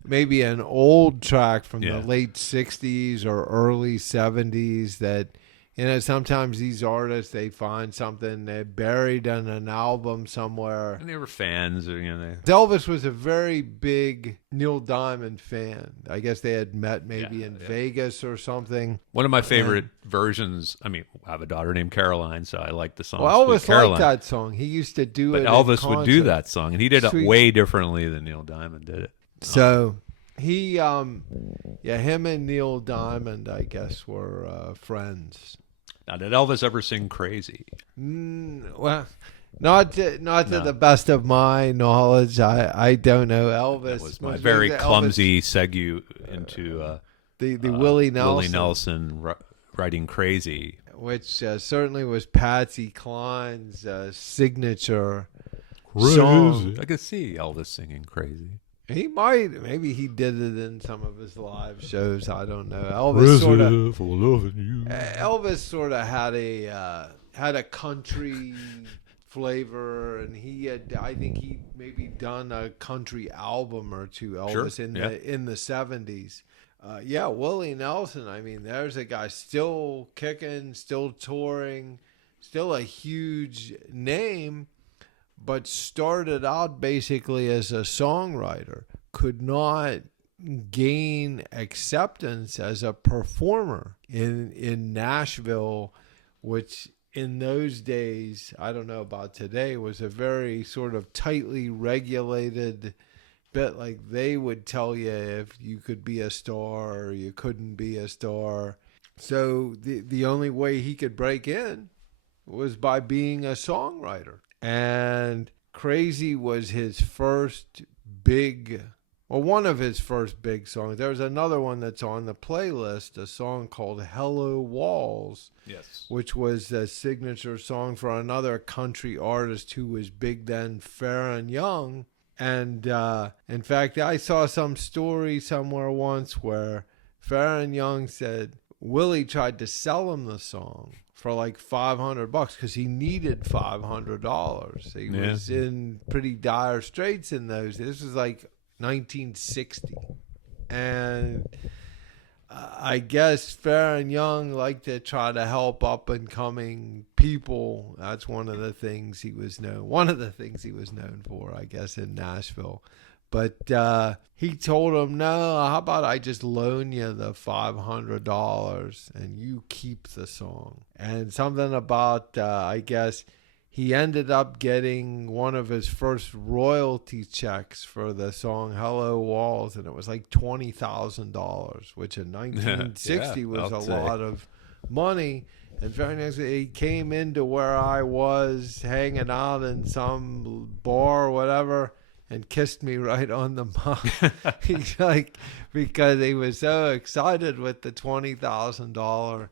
maybe an old track from Yeah. the late 60s or early 70s that, sometimes these artists, they find something they buried in an album somewhere. And they were fans. Elvis was a very big Neil Diamond fan. I guess they had met maybe in Vegas or something. One of my favorite versions. I mean, I have a daughter named Caroline, so I like the song. Well, Sweet Elvis Caroline. liked that song. He used to do But it. Elvis at would do concert. that song, and he did it Sweet- way differently than Neil Diamond did it. So he, him and Neil Diamond, I guess, were friends. Now, did Elvis ever sing Crazy? Well, not to the best of my knowledge. I don't know. Elvis That was my most very of the clumsy segue into the Willie Nelson, Willie Nelson writing Crazy. which certainly was Patsy Cline's signature song. I could see Elvis singing Crazy. Maybe he did it in some of his live shows. I don't know. Elvis sort of for loving you. Elvis sort of had a country flavor, and I think he maybe done a country album or two. Elvis Sure, in the 70s. Willie Nelson. I mean, there's a guy still kicking, still touring, still a huge name, but started out basically as a songwriter. Could not gain acceptance as a performer in Nashville, which in those days, I don't know about today, was a very sort of tightly regulated bit. Like they would tell you if you could be a star or you couldn't be a star. So the only way he could break in was by being a songwriter. And Crazy was his first one of his first big songs. There's another one that's on the playlist, a song called Hello Walls, Yes. which was a signature song for another country artist who was big then, Farron Young. And in fact, I saw some story somewhere once where Farron Young said Willie tried to sell him the song for like $500 because he needed $500. He was in pretty dire straits in those. This was like 1960, and I guess Fair and Young like to try to help up and coming people. That's one of the things he was known. One of the things he was known for, I guess, in Nashville. But he told him, no, how about I just loan you the $500 and you keep the song? And something about, I guess, he ended up getting one of his first royalty checks for the song Hello Walls, and it was like $20,000, which in 1960 was a lot of money. And very next day, he came into where I was hanging out in some bar or whatever, and kissed me right on the mouth. He's like, because he was so excited with the $20,000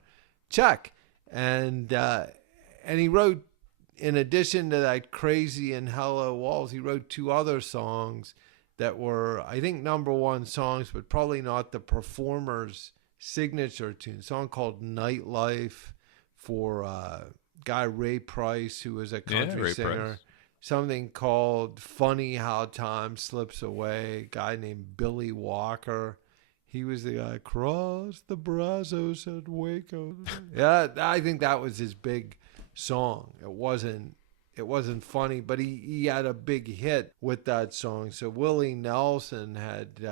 check. And he wrote, in addition to that Crazy and Hello Walls, he wrote 2 other songs that were, I think, #1 songs, but probably not the performer's signature tune. A song called Nightlife for guy Ray Price, who was a country singer. Price. Something called Funny How Time Slips Away. A guy named Billy Walker. He was the guy, Cross the Brazos at Waco. Yeah, I think that was his big song. It wasn't funny, but he had a big hit with that song. So Willie Nelson had,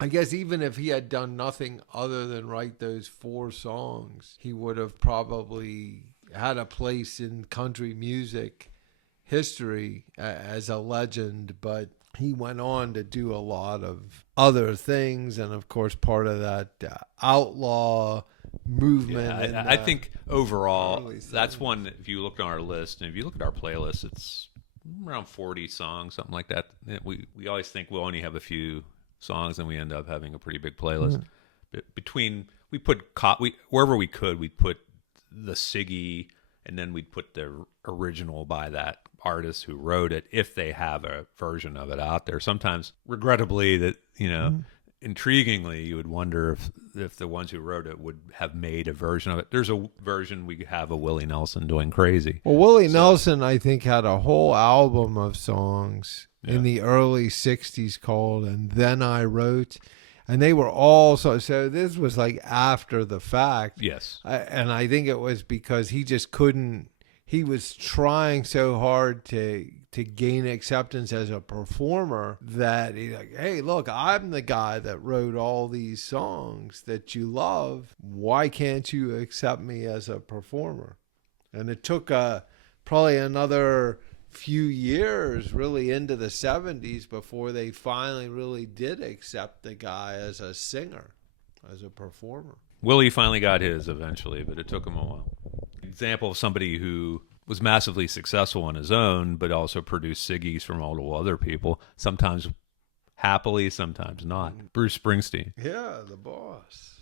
I guess even if he had done nothing other than write those 4 songs, he would have probably had a place in country music history as a legend. But he went on to do a lot of other things, and of course part of that outlaw movement. Yeah, I think overall that's one. If you look at our list and if you look at our playlist, it's around 40 songs, something like that. We always think we'll only have a few songs, and we end up having a pretty big playlist. Between we put wherever we could, we'd put the Siggy, and then we'd put the original by that artist who wrote it, if they have a version of it out there. Sometimes, regrettably, that intriguingly, you would wonder if the ones who wrote it would have made a version of it. There's a version we have of Willie Nelson doing Crazy. Well, Willie Nelson, I think, had a whole album of songs in the early 60s called And Then I Wrote. And they were all so this was like after the fact. Yes. And I think it was because he just couldn't. He was trying so hard to gain acceptance as a performer that he's like, hey, look, I'm the guy that wrote all these songs that you love. Why can't you accept me as a performer? And it took probably another few years, really into the 70s, before they finally really did accept the guy as a singer, as a performer. Willie finally got his eventually, but it took him a while. Example of somebody who was massively successful on his own, but also produced Siggy's from multiple other people, sometimes happily, sometimes not. Bruce Springsteen. Yeah, the boss.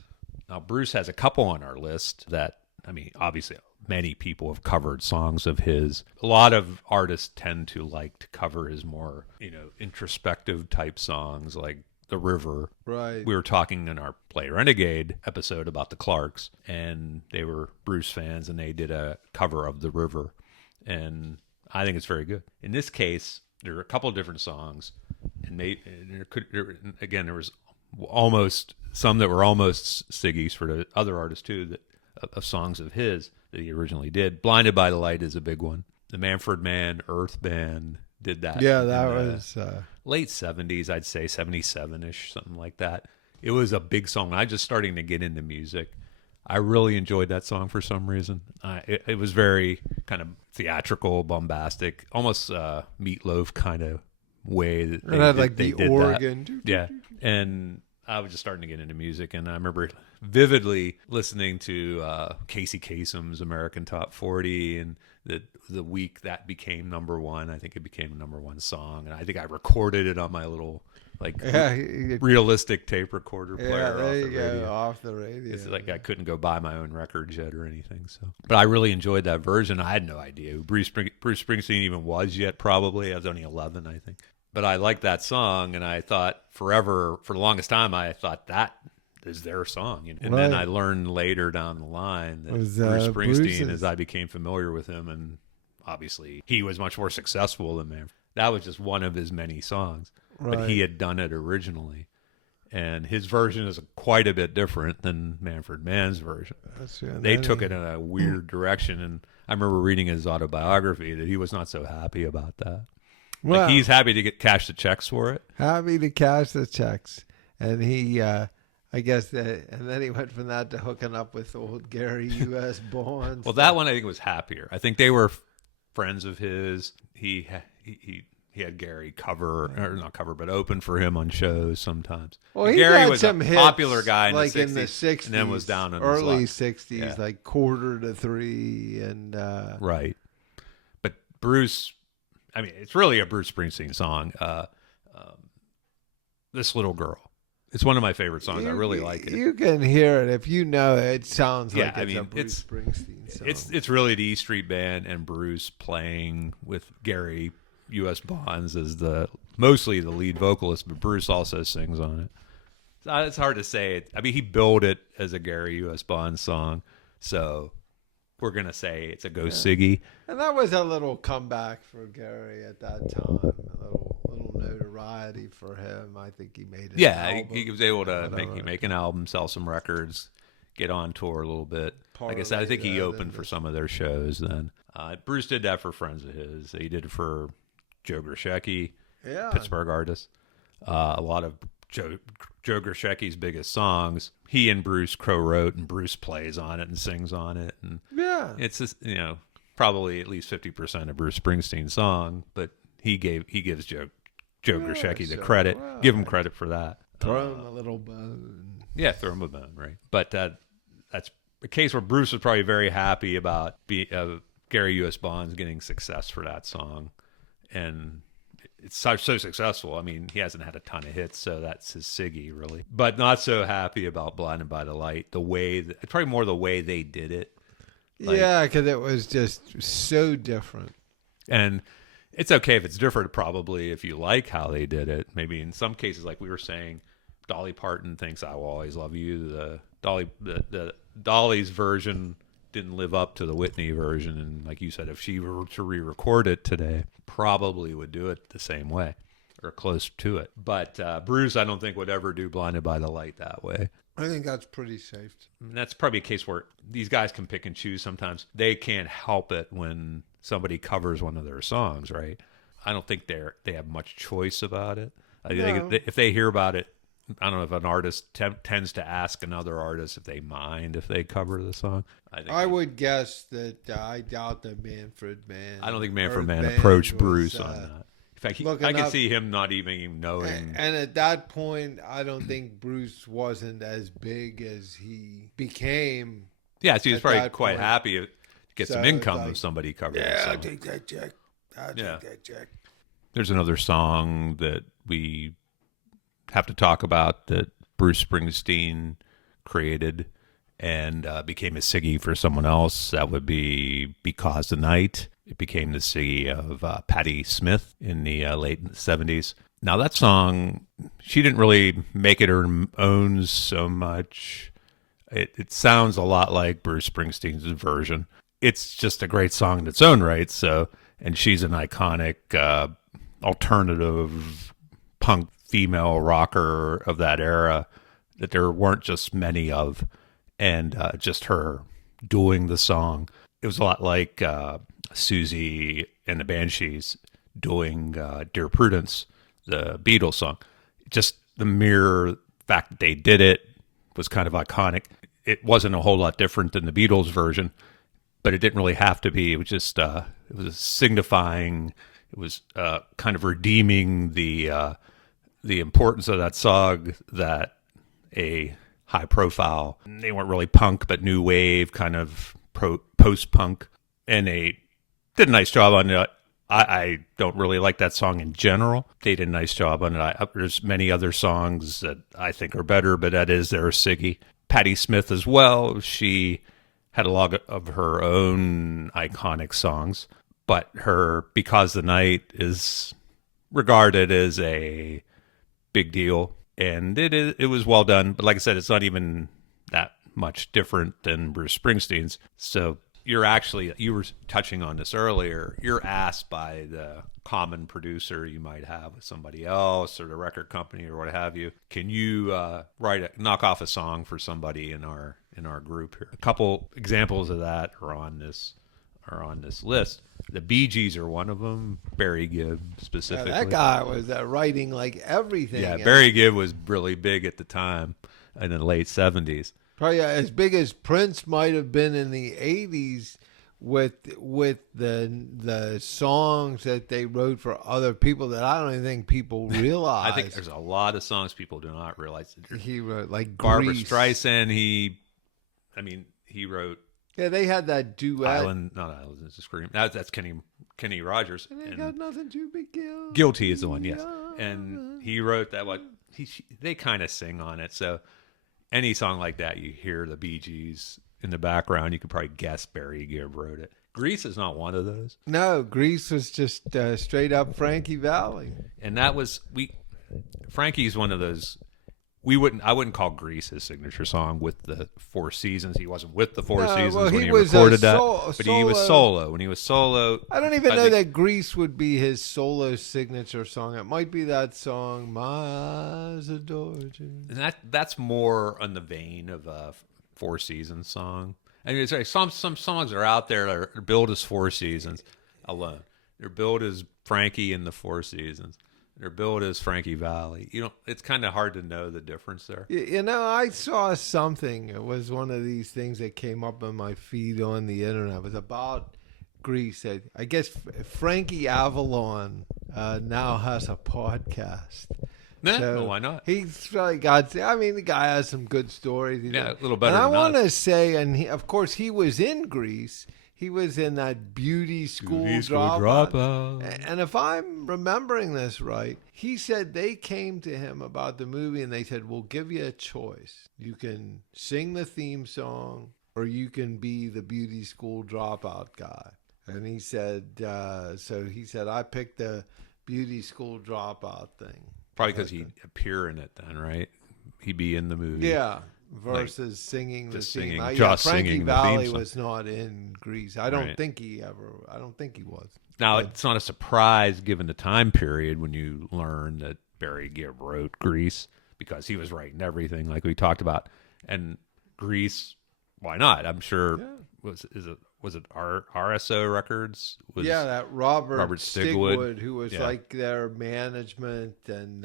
Now, Bruce has a couple on our list that, I mean, obviously many people have covered songs of his. A lot of artists tend to like to cover his more, introspective type songs like The River. Right. We were talking in our Play Renegade episode about the Clarks, and they were Bruce fans, and they did a cover of The River, and I think it's very good. In this case, there are a couple of different songs, and there was almost some that were almost Siggy's for the other artists too, of songs of his that he originally did. Blinded by the Light is a big one. The Manfred Mann Earth Band did that. Yeah, that was late 70s, I'd say 77-ish, something like that. It was a big song. I just starting to get into music. I really enjoyed that song for some reason. It was very kind of theatrical, bombastic, almost Meatloaf kind of way that they, had like they the did organ. that. Yeah, and I was just starting to get into music, and I remember vividly listening to Casey Kasem's American Top 40, and the week that became #1, I think it became a #1 song, and I think I recorded it on my little realistic tape recorder player off the radio. It's like I couldn't go buy my own records yet or anything. So, but I really enjoyed that version. I had no idea who Bruce Springsteen even was yet. Probably I was only 11, I think. But I liked that song, and I thought for the longest time, I thought that is their song. And then I learned later down the line that Bruce Springsteen, as I became familiar with him, and obviously he was much more successful than Manfred. That was just one of his many songs, but he had done it originally. And his version is quite a bit different than Manfred Mann's version. They took it in a weird direction, and I remember reading his autobiography that he was not so happy about that. Well, he's happy to cash the checks for it. Happy to cash the checks. And he, I guess, and then he went from that to hooking up with old Gary U.S. Bonds. Well, that one I think was happier. I think they were friends of his. He had Gary but open for him on shows sometimes. Well, he Gary got was some a hits, popular guy in like the 60s, in the 60s, and then was down in early his 60s, like 2:45, and right. But Bruce, I mean, it's really a Bruce Springsteen song. This Little Girl. It's one of my favorite songs. I really like it. You can hear it if you know it. It sounds like it's a Bruce Springsteen song. It's really the E Street Band and Bruce playing with Gary U.S. Bonds as mostly the lead vocalist, but Bruce also sings on it. It's hard to say. I mean, he billed it as a Gary U.S. Bonds song, so we're going to say it's a Ghost Siggy. And that was a little comeback for Gary at that time, a little notoriety for him. I think he made it. Yeah, he was able to make an album, sell some records, get on tour a little bit. Like I said, I think he opened for some of their shows then. Bruce did that for friends of his. He did it for Joe Grishecki, Pittsburgh artist. A lot of Joe Grishecki's biggest songs, he and Bruce co-wrote, and Bruce plays on it and sings on it. And it's just, probably at least 50% of Bruce Springsteen's song, but he gives Joe Grishecki the credit. Give him credit for that. Throw him a little bone. Yeah, throw him a bone, right? But that's a case where Bruce was probably very happy about Gary U.S. Bonds getting success for that song. And it's so successful. I mean, he hasn't had a ton of hits, so that's his Siggy, really. But not so happy about Blinded by the Light. It's probably more the way they did it. Because it was just so different. And it's okay if it's different, probably, if you like how they did it. Maybe in some cases, like we were saying, Dolly Parton thinks "I Will Always Love You." The Dolly's version didn't live up to the Whitney version, and like you said, if she were to re-record it today, probably would do it the same way or close to it. But Bruce, I don't think would ever do "Blinded by the Light" that way. I think that's pretty safe. And that's probably a case where these guys can pick and choose. Sometimes they can't help it when somebody covers one of their songs, right? I don't think they have much choice about it. I think if they hear about it, I don't know if an artist tends to ask another artist if they mind if they cover the song. I would guess that I doubt that Manfred Mann. I don't think Manfred Mann approached Bruce on that. In fact, I can see him not even knowing. And at that point, I don't think Bruce wasn't as big as he became. Yeah, so he was probably quite happy to get some income if somebody covered it. Yeah, I'll take that check. I'll take that check. There's another song that we have to talk about that Bruce Springsteen created and became a Siggy for someone else. That would be "Because the Night." It became the Siggy of Patti Smith in the late 70s. Now that song, she didn't really make it her own so much. It sounds a lot like Bruce Springsteen's version. It's just a great song in its own right. So, and she's an iconic alternative punk female rocker of that era that there weren't just many of, and just her doing the song. It was a lot like Susie and the Banshees doing Dear Prudence, the Beatles song. Just the mere fact that they did it was kind of iconic. It wasn't a whole lot different than the Beatles version, but it didn't really have to be. It was just it was signifying. It was kind of redeeming the importance of that song, that a high profile, they weren't really punk, but new wave, kind of post-punk, and they did a nice job on it. I don't really like that song in general. They did a nice job on it. There's many other songs that I think are better, but that is their Siggy. Patti Smith as well. She had a lot of her own iconic songs, but her "Because the Night" is regarded as a big deal. and it was well done. But like I said, it's not even that much different than Bruce Springsteen's. So you were touching on this earlier. You're asked by the common producer you might have with somebody else or the record company or what have you. Can you knock off a song for somebody in our group here? A couple examples of that are on this list. The Bee Gees are one of them. Barry Gibb specifically. That guy was writing like everything. Yeah, Barry Gibb was really big at the time in the late 70s. Probably as big as Prince might have been in the 80s with the songs that they wrote for other people that I don't even think people realize. I think there's a lot of songs people do not realize. He wrote like Barbra Grease. Streisand. He wrote. Yeah, they had that duet. Not Island, it's a Scream. That's Kenny Rogers. And got nothing to be guilty. Guilty is the one, yes. And he wrote that. They kind of sing on it. So any song like that, you hear the Bee Gees in the background, you could probably guess Barry Gibb wrote it. Grease is not one of those. No, Grease was just straight up Frankie Valli. And that was Frankie's one of those. I wouldn't call Grease his signature song with the Four Seasons. He wasn't with the Four Seasons when he recorded that. But he was solo. When he was solo. I don't even know that Grease would be his solo signature song. It might be that song, My Eyes Adore You. And that's more on the vein of a Four Seasons song. I mean, it's like some songs are out there that are billed as Four Seasons alone. They're billed as Frankie and the Four Seasons. They're billed as Frankie Valli. It's kind of hard to know the difference there. I saw something. It was one of these things that came up on my feed on the internet. It was about Grease. I guess Frankie Avalon now has a podcast. So why not? He's really the guy has some good stories. A little better. And I want to say, of course, he was in Grease. He was in that beauty school dropout. And if I'm remembering this right, he said they came to him about the movie and they said, we'll give you a choice. You can sing the theme song or you can be the beauty school dropout guy. And he said, I picked the beauty school dropout thing. Probably because he'd appear in it then, right? He'd be in the movie. Yeah. Versus singing the theme. Frankie Valli was not in Grease. I don't think he was. Now, it's not a surprise given the time period when you learn that Barry Gibb wrote Grease because he was writing everything like we talked about. And Grease, why not? I'm sure was it RSO Records? That Robert Stigwood, who was like their management and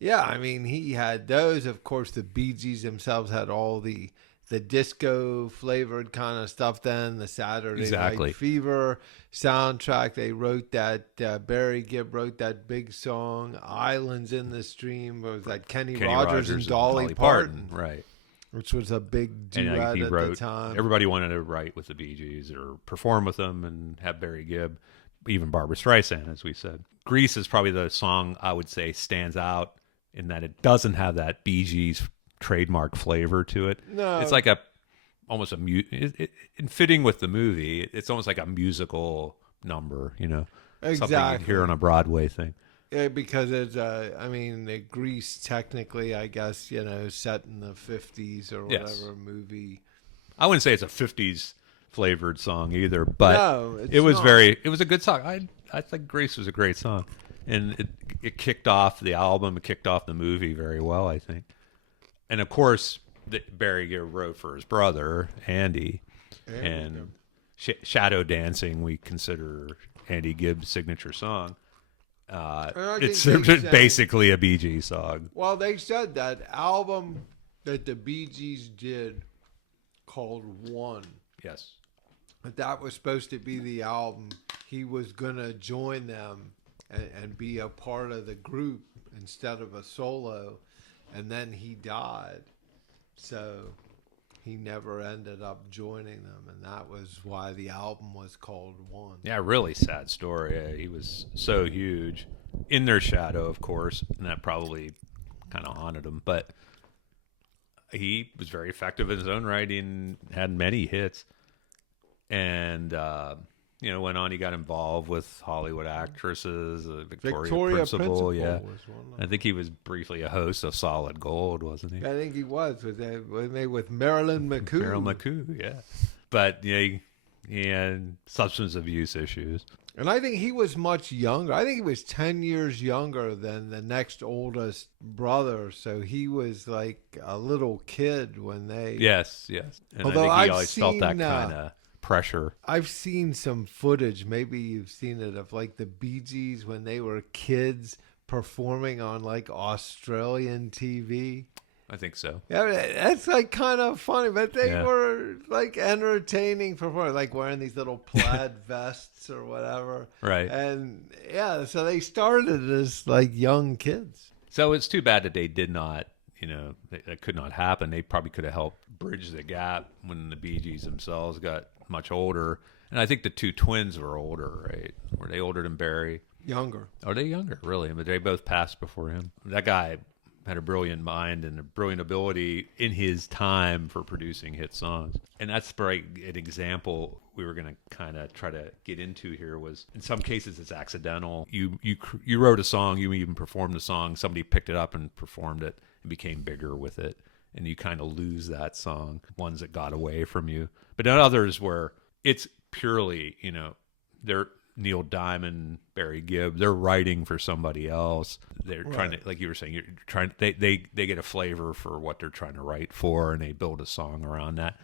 he had those. Of course, the Bee Gees themselves had all the disco flavored kind of stuff then, the Saturday Night Fever soundtrack. They wrote that, Barry Gibb wrote that big song, Islands in the Stream. It was that Kenny Rogers and Dolly Parton. Right. Which was a big duet at the time. Everybody wanted to write with the Bee Gees or perform with them and have Barry Gibb, even Barbra Streisand, as we said. Grease is probably the song I would say stands out in that it doesn't have that Bee Gees trademark flavor to it. No. It's like in fitting with the movie, it's almost like a musical number, Exactly. Something you'd hear on a Broadway thing. Yeah, because it's, the Grease technically, I guess, set in the 50s or whatever movie. I wouldn't say it's a 50s flavored song either, but no, it was a good song. I think Grease was a great song. And it kicked off the album, it kicked off the movie very well, I think. And of course, Barry Gibb wrote for his brother, Andy. And Shadow Dancing, we consider Andy Gibb's signature song. It's basically a Bee Gees song. Well, they said that album that the Bee Gees did called One. Yes. That was supposed to be the album. He was going to join them and be a part of the group instead of a solo. And then he died. So he never ended up joining them. And that was why the album was called One. Yeah, really sad story. Yeah, he was so huge. In their shadow, of course. And that probably kind of haunted him. But he was very effective in his own right and had many hits. And went on. He got involved with Hollywood actresses, Victoria Principal. Yeah, was one of I think he was briefly a host of Solid Gold, wasn't he? I think he was with Marilyn McCoo. Meryl McCoo, yeah. But he had substance abuse issues. And I think he was much younger. I think he was 10 years younger than the next oldest brother. So he was like a little kid when they... Yes. And Although I think he I've always felt seen, that kind of pressure. I've seen some footage, maybe you've seen it, of like the Bee Gees when they were kids performing on like Australian TV. I think so. Yeah, that's like kind of funny, but they Yeah. were like entertaining performers, like wearing these little plaid vests or whatever. Right. And yeah, so they started as like young kids. So it's too bad that they did not, that could not happen. They probably could have helped bridge the gap when the Bee Gees themselves got much older. And I think the two twins were older, right? Were they older than Barry? Younger. Are they younger, really? But they both passed before him. That guy had a brilliant mind and a brilliant ability in his time for producing hit songs. And that's an example we were going to kind of try to get into here. Was in some cases it's accidental. You wrote a song, you even performed the song, somebody picked it up and performed it and became bigger with it, and you kind of lose that song, ones that got away from you. But then others where it's purely, they're Neil Diamond, Barry Gibb, they're writing for somebody else. They're trying to, like you were saying, they get a flavor for what they're trying to write for, and they build a song around that.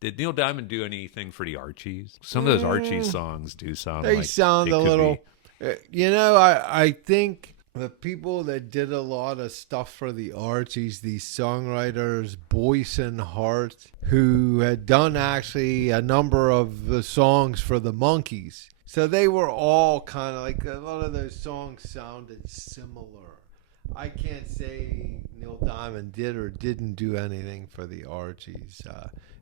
Did Neil Diamond do anything for the Archies? Some of those Archies songs do sound They like sound they a could little, be. I think the people that did a lot of stuff for the Archies, these songwriters, Boyce and Hart, who had done actually a number of the songs for the Monkees. So they were all kind of like, a lot of those songs sounded similar. I can't say Neil Diamond did or didn't do anything for the Archies.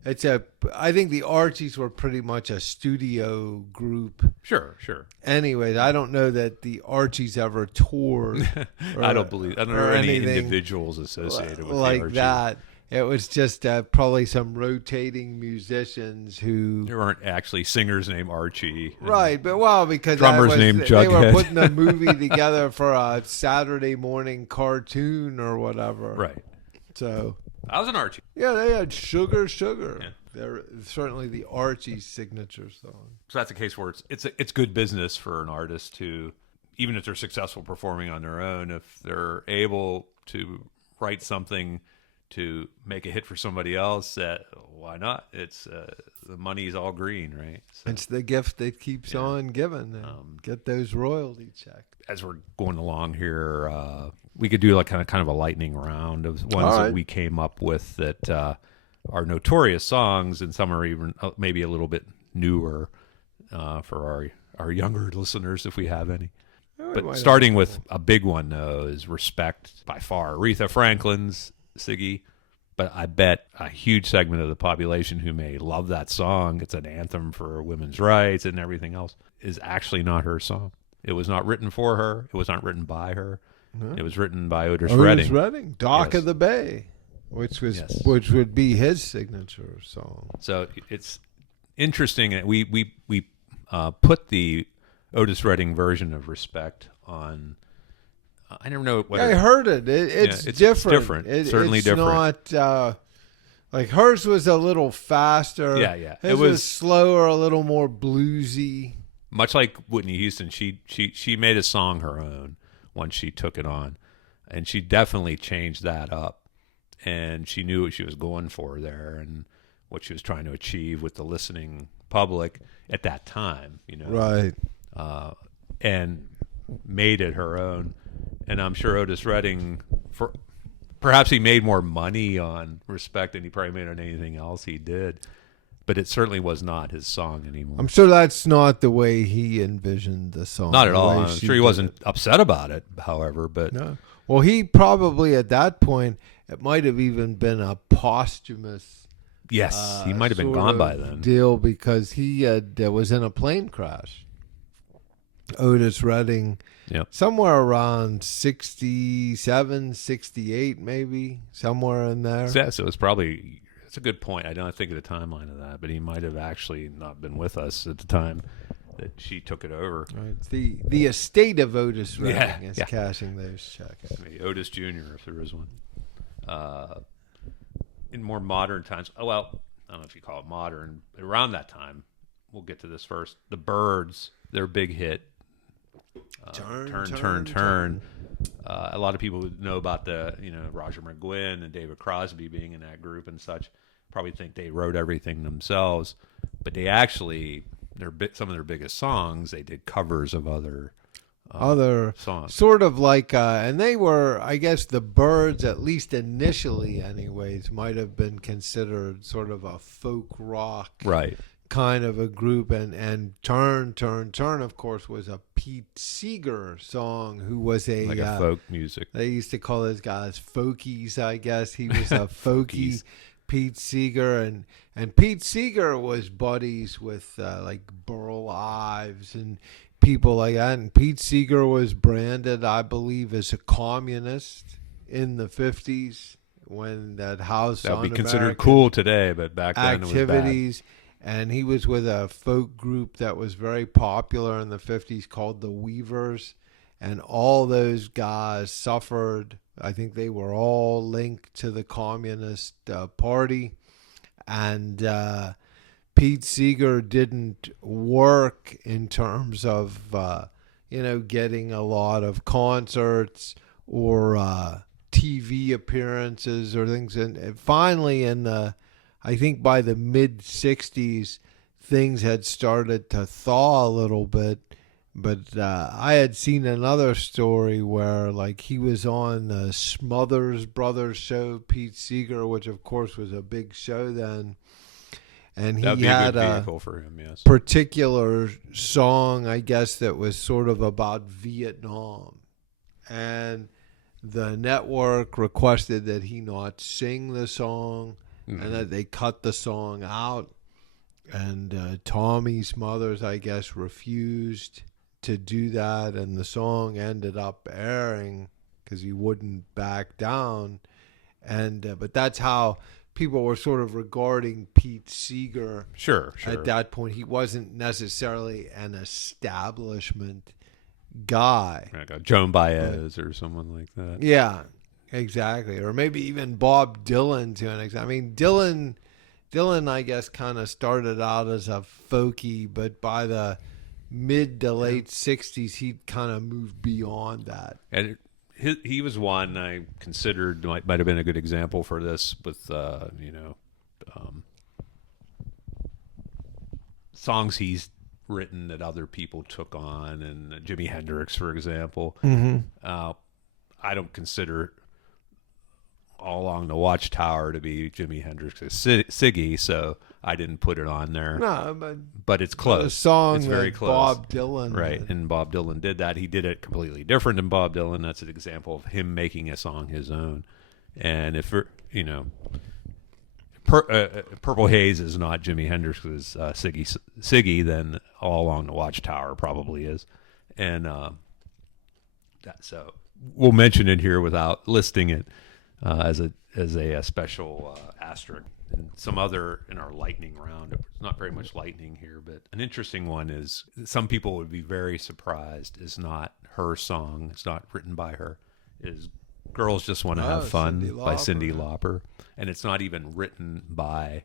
I think the Archies were pretty much a studio group. Sure. Anyways, I don't know that the Archies ever toured. I don't know any individuals associated with like the Archies. that. It was just probably some rotating musicians who... There weren't actually singers named Archie. Right, but because drummers named Jughead. They were putting a movie together for a Saturday morning cartoon or whatever. Right. So... I was an Archie. Yeah, they had Sugar. Yeah. They're certainly the Archie signature song. So that's a case where it's good business for an artist to, even if they're successful performing on their own, if they're able to write something to make a hit for somebody else, why not? It's the money's all green, right? So, it's the gift that keeps on giving. Get those royalty checks. As we're going along here, we could do like kind of a lightning round of ones that we came up with that are notorious songs, and some are even maybe a little bit newer for our younger listeners, if we have any. But starting with a big one, though, is Respect by far. Aretha Franklin's Siggy. But I bet a huge segment of the population who may love that song, it's an anthem for women's rights and everything else, is actually not her song. It was not written for her. It was not written by her. No. It was written by Otis Redding. Dock of the Bay, which would be his signature song. So it's interesting that we put the Otis Redding version of Respect on. I never know whether I heard it. It's different. It's certainly different. It's not like hers was a little faster. Yeah. It was slower, a little more bluesy. Much like Whitney Houston, she made a song her own once she took it on, and she definitely changed that up. And she knew what she was going for there, and what she was trying to achieve with the listening public at that time. Right? And made it her own. And I'm sure Otis Redding, perhaps he made more money on Respect than he probably made on anything else he did. But it certainly was not his song anymore. I'm sure that's not the way he envisioned the song. Not at all. I'm sure he wasn't upset about it, however. But no. Well, he probably at that point, it might have even been a posthumous. Yes, he might have been gone by then. Deal, because he was in a plane crash. Otis Redding. Yep. Somewhere around 67, 68, maybe, somewhere in there. Yeah, so it's probably, it's a good point. I don't think of the timeline of that, but he might have actually not been with us at the time. that she took it over. Right. The estate of Otis Redding Yeah, is yeah. cashing those checks. Maybe Otis Jr. if there is one. In more modern times, I don't know if you call it modern, but around that time, we'll get to this first. The Byrds, their big hit, Turn. A lot of people who know about the, Roger McGuinn and David Crosby being in that group and such, probably think they wrote everything themselves, but they actually, some of their biggest songs, they did covers of other songs. Sort of like, and they were, I guess, the Byrds, at least initially anyways, might have been considered sort of a folk rock kind of a group. And Turn, of course, was a Pete Seeger song, who was like a folk music. They used to call those guys folkies, I guess. He was a folky Pete Seeger, and Pete Seeger was buddies with like Burl Ives and people like that. And Pete Seeger was branded, I believe, as a communist in the 50s when that House that would be Un-American considered cool today, but back then activities. It was bad. And he was with a folk group that was very popular in the 50s called the Weavers. And all those guys suffered. I think they were all linked to the Communist Party. And Pete Seeger didn't work in terms of, getting a lot of concerts or TV appearances or things. And finally, I think by the mid-'60s, things had started to thaw a little bit. But I had seen another story where, like, he was on the Smothers Brothers show, Pete Seeger, which, of course, was a big show then. And he had a vehicle for him, yes. Particular song, I guess, that was sort of about Vietnam. And the network requested that he not sing the song, and that they cut the song out. And Tommy Smothers, I guess, refused to do that, and the song ended up airing because he wouldn't back down. And but that's how people were sort of regarding Pete Seeger. Sure. At that point, he wasn't necessarily an establishment guy, like a Joan Baez or someone like that. Yeah, exactly. Or maybe even Bob Dylan to an extent. I mean, Dylan, I guess, kind of started out as a folky, but by the mid to late 60s, he kind of moved beyond that. And he was one I considered might have been a good example for this with, songs he's written that other people took on, and Jimi Hendrix, for example. I don't consider All Along the Watchtower to be Jimi Hendrix's Siggy, so I didn't put it on there. No, but it's close. A song it's very that close. Bob Dylan did. And Bob Dylan did that. He did it completely different than Bob Dylan. That's an example of him making a song his own. And if Purple Haze is not Jimi Hendrix's Siggy, then All Along the Watchtower probably is. And so we'll mention it here without listing it as a special asterisk. And some other in our lightning round. It's not very much lightning here, but an interesting one is some people would be very surprised is not her song. It's not written by her. Is Girls Just Want to Have Fun by Cyndi Lauper. And it's not even written by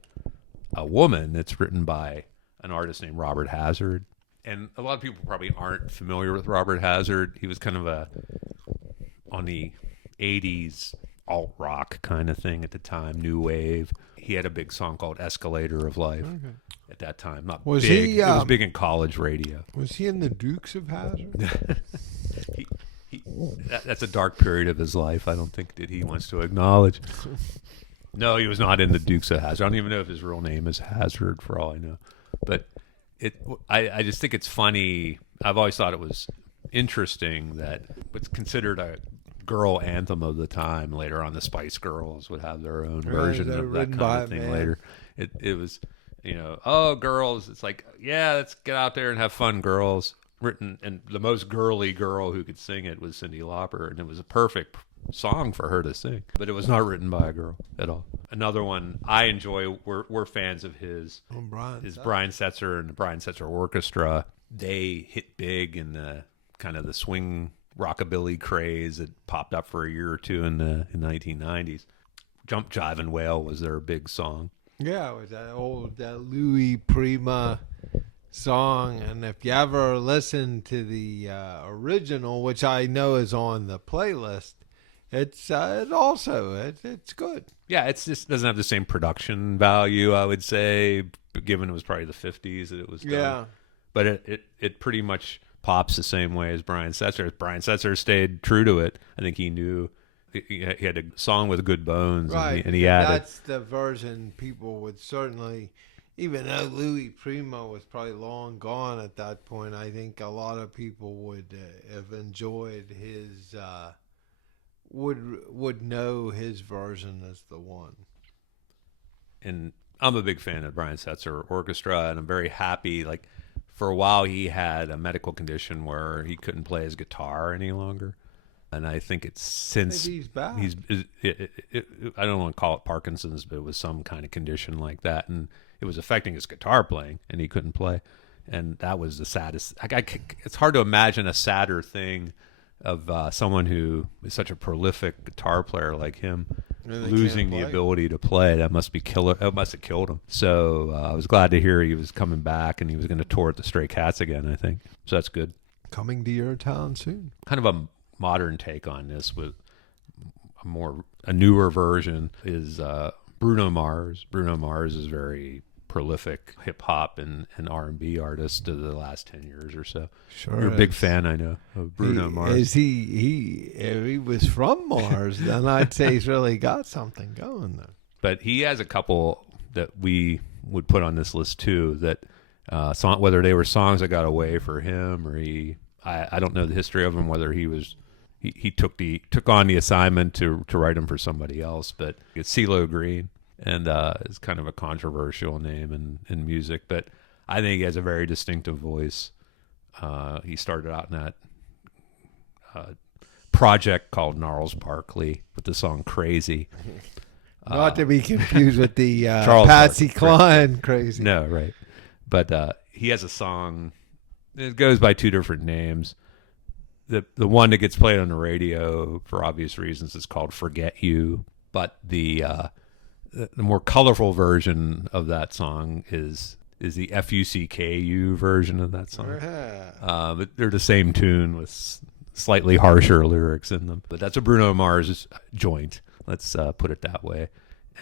a woman. It's written by an artist named Robert Hazard. And a lot of people probably aren't familiar with Robert Hazard. He was kind of on the 80s alt-rock kind of thing at the time, new wave. He had a big song called Escalator of Life at that time. Not was big. He, it was big in college radio. Was he in the Dukes of Hazzard? That's a dark period of his life. I don't think that he wants to acknowledge. No, he was not in the Dukes of Hazzard. I don't even know if his real name is Hazard, for all I know. But I just think it's funny. I've always thought it was interesting that what's considered a girl anthem of the time, later on the Spice Girls would have their own version of that kind of thing later. It was, oh, girls. It's like, yeah, let's get out there and have fun, girls. Written, and the most girly girl who could sing it was Cyndi Lauper, and it was a perfect song for her to sing. But it was not written by a girl at all. Another one I enjoy, we're fans of his, is Brian Setzer and the Brian Setzer Orchestra. they hit big in the kind of the swing rockabilly craze that popped up for a year or two in the 1990s. Jump Jive and Wail was their big song. Yeah, it was that old Louis Prima song, and if you ever listen to the original, which I know is on the playlist, it's good. Yeah, it's just doesn't have the same production value, I would say, given it was probably the 50s that it was done. Yeah. But it pretty much pops the same way as Brian Setzer. Brian Setzer stayed true to it. I think he knew he had a song with good bones, Right, and he added. That's the version people would certainly, even though Louis Prima was probably long gone at that point, I think a lot of people would have enjoyed his, would know his version as the one. And I'm a big fan of Brian Setzer Orchestra, and I'm very happy. Like, for a while, he had a medical condition where he couldn't play his guitar any longer. And I think it's since Maybe he's back. I don't want to call it Parkinson's, but it was some kind of condition like that, and it was affecting his guitar playing, and he couldn't play, and that was the saddest. It's hard to imagine a sadder thing of someone who is such a prolific guitar player like him losing the ability to play. That must be killer. It must have killed him. So I was glad to hear he was coming back, and he was going to tour at the Stray Cats again, I think. So that's good. Coming to your town soon. Kind of a modern take on this with a newer version is Bruno Mars. Bruno Mars is very prolific hip hop and R&B artist of the last 10 years or so. Sure, you're a big fan, I know, of Bruno Mars. If he was from Mars, then I'd say he's really got something going there. But he has a couple that we would put on this list too. That whether they were songs that got away for him or I don't know the history of them. Whether he took on the assignment to write them for somebody else. But it's CeeLo Green. And it's kind of a controversial name in music, but I think he has a very distinctive voice. He started out in that project called Gnarls Barkley with the song "Crazy." Not to be confused with the Barkley, Patsy Cline "Crazy." No, right. But he has a song. It goes by two different names. The one that gets played on the radio for obvious reasons is called "Forget You," but the more colorful version of that song is the FUCKU version of that song. But they're the same tune with slightly harsher lyrics in them. But that's a Bruno Mars joint. Let's put it that way.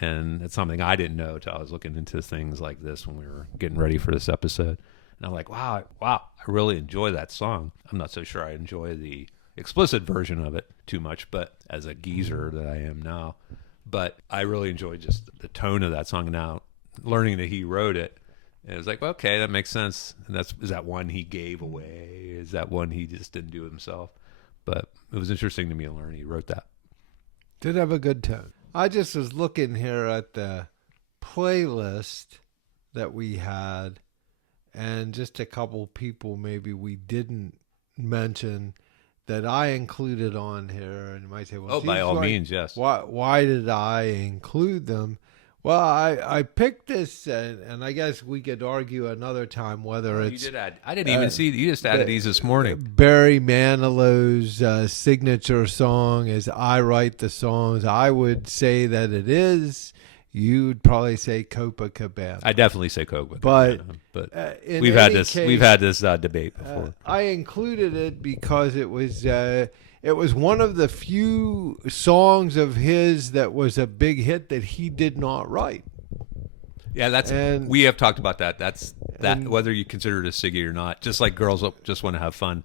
And it's something I didn't know till I was looking into things like this when we were getting ready for this episode. And I'm like, wow, I really enjoy that song. I'm not so sure I enjoy the explicit version of it too much, but as a geezer that I am now. But I really enjoyed just the tone of that song now, learning that he wrote it. And it was like, well, okay, that makes sense. And is that one he gave away? Is that one he just didn't do himself? But it was interesting to me to learn he wrote that. Did have a good tone. I just was looking here at the playlist that we had, and just a couple people maybe we didn't mention that I included on here, and you might say, well, by all means, yes. Why did I include them? Well, I picked this, and I guess we could argue another time whether it's... You did add. I didn't even see... You just added these this morning. Barry Manilow's signature song is I Write the Songs. I would say that it is. You'd probably say Copacabana. I definitely say Copacabana. But we've had this debate before. I included it because it was one of the few songs of his that was a big hit that he did not write. Yeah, we have talked about that. Whether you consider it a Siggy or not. Just like Girls Just Want to Have Fun.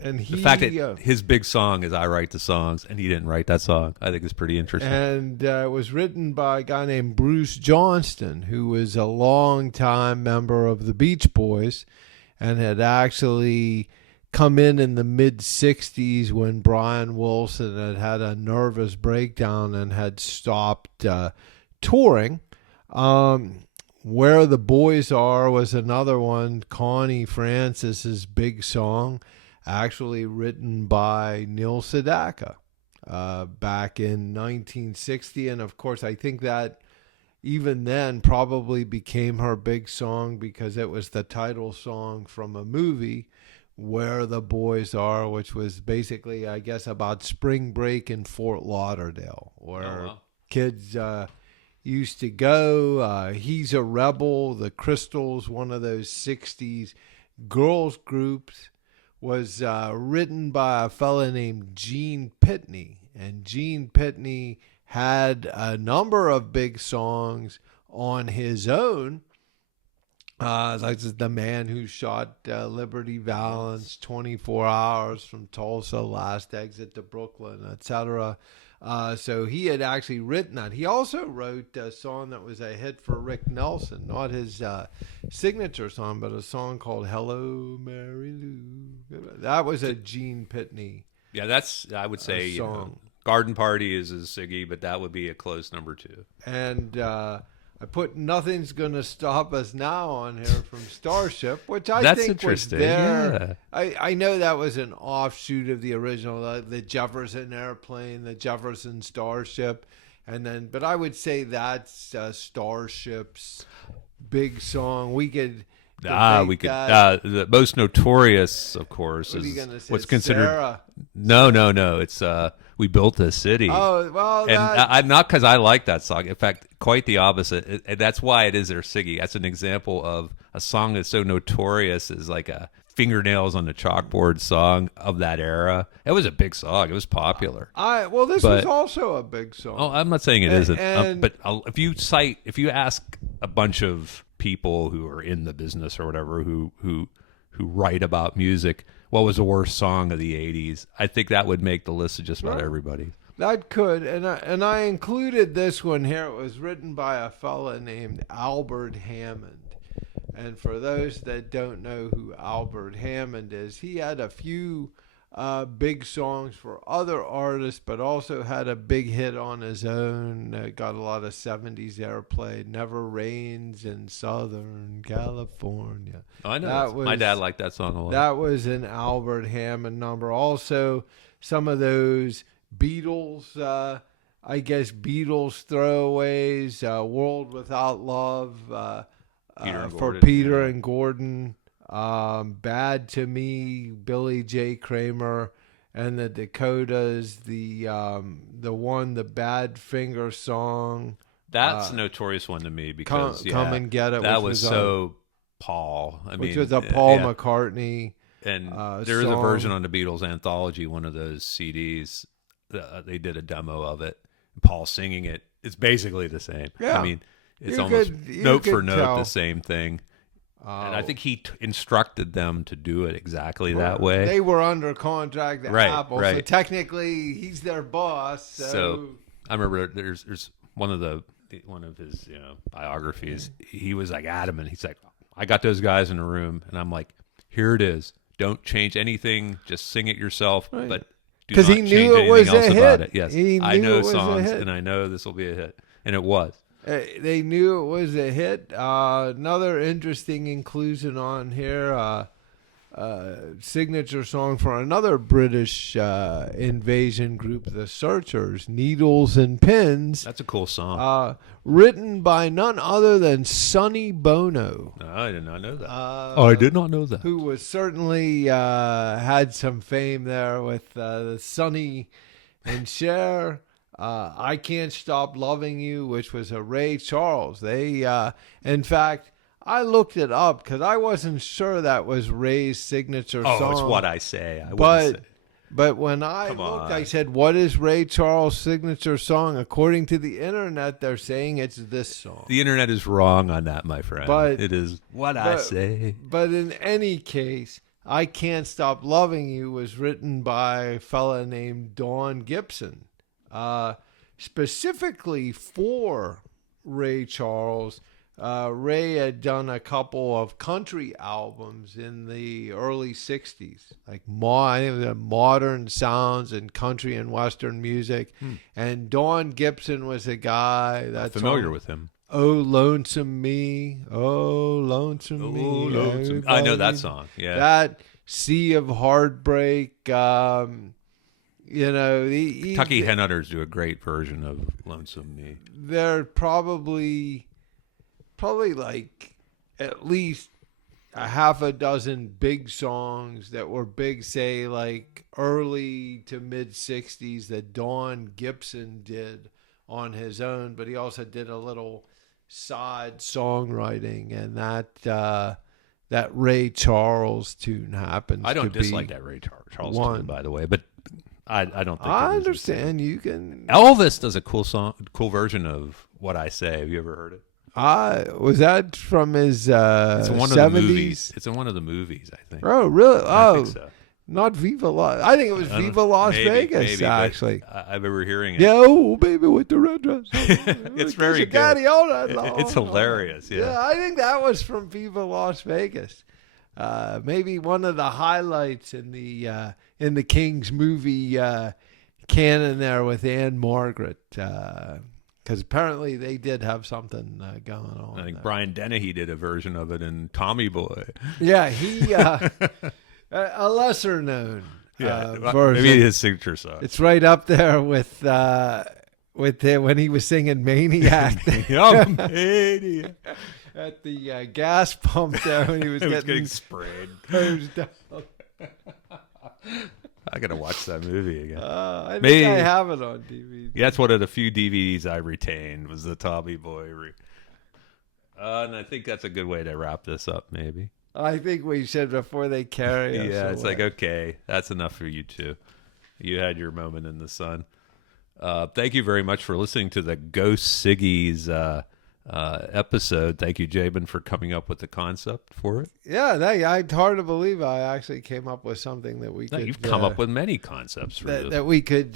And the fact that his big song is I Write the Songs, and he didn't write that song, I think is pretty interesting. And it was written by a guy named Bruce Johnston, who was a longtime member of the Beach Boys and had actually come in the mid-'60s when Brian Wilson had a nervous breakdown and had stopped touring. Where the Boys Are was another one, Connie Francis's big song, actually written by Neil Sedaka back in 1960. And, of course, I think that even then probably became her big song because it was the title song from a movie, Where the Boys Are, which was basically, I guess, about spring break in Fort Lauderdale, where kids used to go. He's a Rebel, the Crystals, one of those 60s girls groups, was written by a fella named Gene Pitney. And Gene Pitney had a number of big songs on his own, like The Man Who Shot Liberty Valance, 24 Hours from Tulsa, Last Exit to Brooklyn, etc. So he had actually written that. He also wrote a song that was a hit for Rick Nelson, not his signature song, but a song called Hello, Mary Lou. That was a Gene Pitney Yeah, that's, I would say, song. Garden Party is Siggy, but that would be a close number 2. And I put Nothing's Gonna Stop Us Now on here from Starship, which I That's think interesting. was there. Yeah. I know that was an offshoot of the original, the Jefferson Airplane, the Jefferson Starship, and then. But I would say that's Starship's big song. We could. The most notorious, of course, What are you is gonna say, what's considered. Sarah? No. It's We Built This City. Oh well, And I'm not because I like that song. In fact, quite the opposite. And that's why it is their Siggy. That's an example of a song that's so notorious as like a fingernails on the chalkboard song of that era. It was a big song. It was popular. This was also a big song. Oh, I'm not saying it isn't. And but if you ask a bunch of people who are in the business or whatever who write about music, what was the worst song of the 80s? I think that would make the list of just about everybody. That could, and I included this one here. It was written by a fella named Albert Hammond. And for those that don't know who Albert Hammond is, he had a few big songs for other artists, but also had a big hit on his own. Got a lot of 70s airplay. Never Rains in Southern California. Oh, I know. My dad liked that song a lot. That was an Albert Hammond number. Also, some of those Beatles, Beatles throwaways, World Without Love, Peter and Gordon. Bad to Me, Billy J. Kramer, and the Dakotas, the Badfinger song. That's a notorious one to me because Come and Get It. That was so Paul. Which was a Paul McCartney. And there is a version on the Beatles anthology, one of those CDs. They did a demo of it. Paul singing it. It's basically the same. Yeah. I mean, it's almost note for note the same thing. And I think he instructed them to do it exactly that way. They were under contract to Apple, right. so technically he's their boss. So I remember there's one of his biographies. He was like adamant. He's like, I got those guys in a room, and I'm like, here it is. Don't change anything. Just sing it yourself, but do not he knew change it was anything else a hit. about it. Yes, He I knew know it was a songs, hit. and I know this will be a hit, and it was. They knew it was a hit. Another interesting inclusion on here, signature song for another British invasion group, the Searchers, Needles and Pins. That's a cool song. Written by none other than Sonny Bono. No, I did not know that. I did not know that. Who was certainly had some fame there with the Sonny and Cher. I Can't Stop Loving You, which was a Ray Charles. They, in fact, I looked it up because I wasn't sure that was Ray's signature song. Oh, it's What I Say. I wouldn't say. But when I looked, I said, what is Ray Charles' signature song? According to the internet, they're saying it's this song. The internet is wrong on that, my friend. But it is What I Say. But in any case, I Can't Stop Loving You was written by a fella named Don Gibson. Specifically for Ray Charles. Ray had done a couple of country albums in the early 60s, like I think it was modern sounds and country and western music. And Don Gibson was a guy that's familiar with him. Oh, Lonesome Me. Oh, Lonesome Me. Lonesome. I know that song. Yeah. That Sea of Heartbreak. You know, Kentucky Headhunters do a great version of Lonesome Me. They're probably like at least a half a dozen big songs that were big, say, like early to mid 60s that Don Gibson did on his own, but he also did a little side songwriting, and that Ray Charles tune happens. I don't to dislike be that Ray Charles one. tune, by the way, but I don't think I it was understand. You can. Elvis does a cool version of What I Say. Have you ever heard it? Was that from his It's in one 70s? of the movies. It's in one of the movies, I think. Oh, really? I Oh, think so. not Viva Las. I think it was Viva Las Vegas, maybe, actually. I remember hearing it. Yeah, oh, baby with the red dress. It's very good. Daddy all night long. It's hilarious. Yeah. I think that was from Viva Las Vegas. Maybe one of the highlights in the King's movie canon there with Anne Margaret. Because apparently they did have something going on. I think there. Brian Dennehy did a version of it in Tommy Boy. Yeah, he a lesser known version. Maybe his signature song. It's right up there with when he was singing Maniac I'm Maniac. at the gas pump there when he was It was getting getting sprayed. hosed down. I gotta watch that movie again. I think Maybe- I have it on DVD. Yeah, that's one of the few DVDs I retained was the Tommy Boy. And I think that's a good way to wrap this up, maybe. I think we should before they carry us. Yeah, it's away. like, okay, that's enough for you two. You had your moment in the sun. Thank you very much for listening to the Ghost Siggys episode. Thank you, Jabin, for coming up with the concept for it. Yeah, it's hard to believe I actually came up with something that we No, could. you've come up with many concepts for this. that we could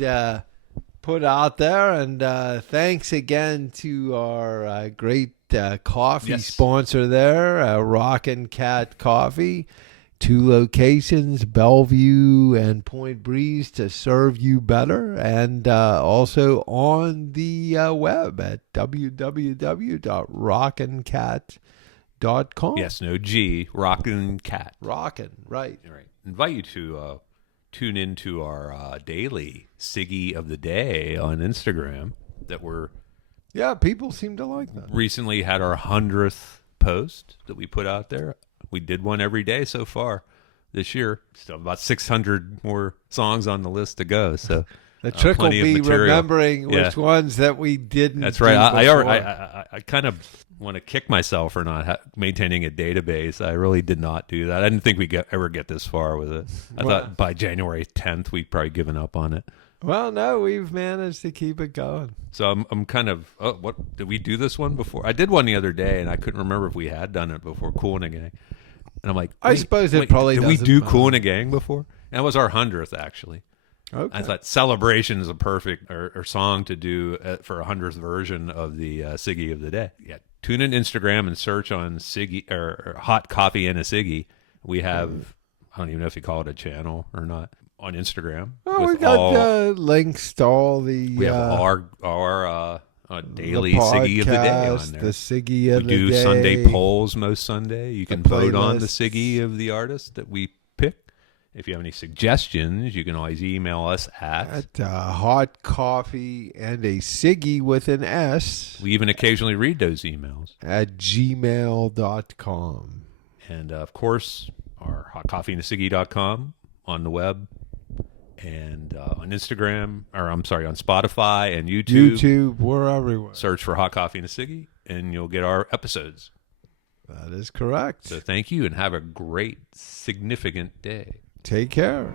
put out there. And thanks again to our great coffee sponsor there, Rockin' Cat Coffee. 2 locations, Bellevue and Point Breeze, to serve you better. And also on the web at www.rockincat.com. Yes, no G, Rockin' Cat. Rockin', right. All right. Invite you to tune into our daily Siggy of the Day on Instagram that we're Yeah, people seem to like that. recently had our 100th post that we put out there. We did one every day so far this year. Still about 600 more songs on the list to go. So The trick will plenty of be material. remembering Yeah. which ones that we didn't. That's do right. before. I kind of want to kick myself for not maintaining a database. I really did not do that. I didn't think we ever get this far with it. I thought by January 10th we'd probably given up on it. Well, no, we've managed to keep it going. So I'm kind of, what did we do this one before? I did one the other day, and I couldn't remember if we had done it before. Cool in a Gang, and I'm like, I suppose it probably did we doesn't do matter. Cool in a Gang before? And that was our 100th actually. Okay. I thought Celebration is a perfect or song to do for a 100th version of the Siggy of the Day. Yeah, tune in Instagram and search on Siggy or Hot Coffee and a Siggy. We have, I don't even know if you call it a channel or not, on Instagram. Oh, we got links to all the. We have our daily Siggy of the Day on there. The Siggy of We the do Day. Sunday polls most Sunday. You can vote on the Siggy of the artist that we pick. If you have any suggestions, you can always email us at Hot Coffee and a Siggy with an S. We even occasionally read those emails. At gmail.com. And, of course, our hotcoffeeandasiggy.com on the web. And on Instagram, or I'm sorry, on Spotify and YouTube. YouTube, we're everywhere. Search for Hot Coffee and a Siggy, and you'll get our episodes. That is correct. So thank you, and have a great, significant day. Take care.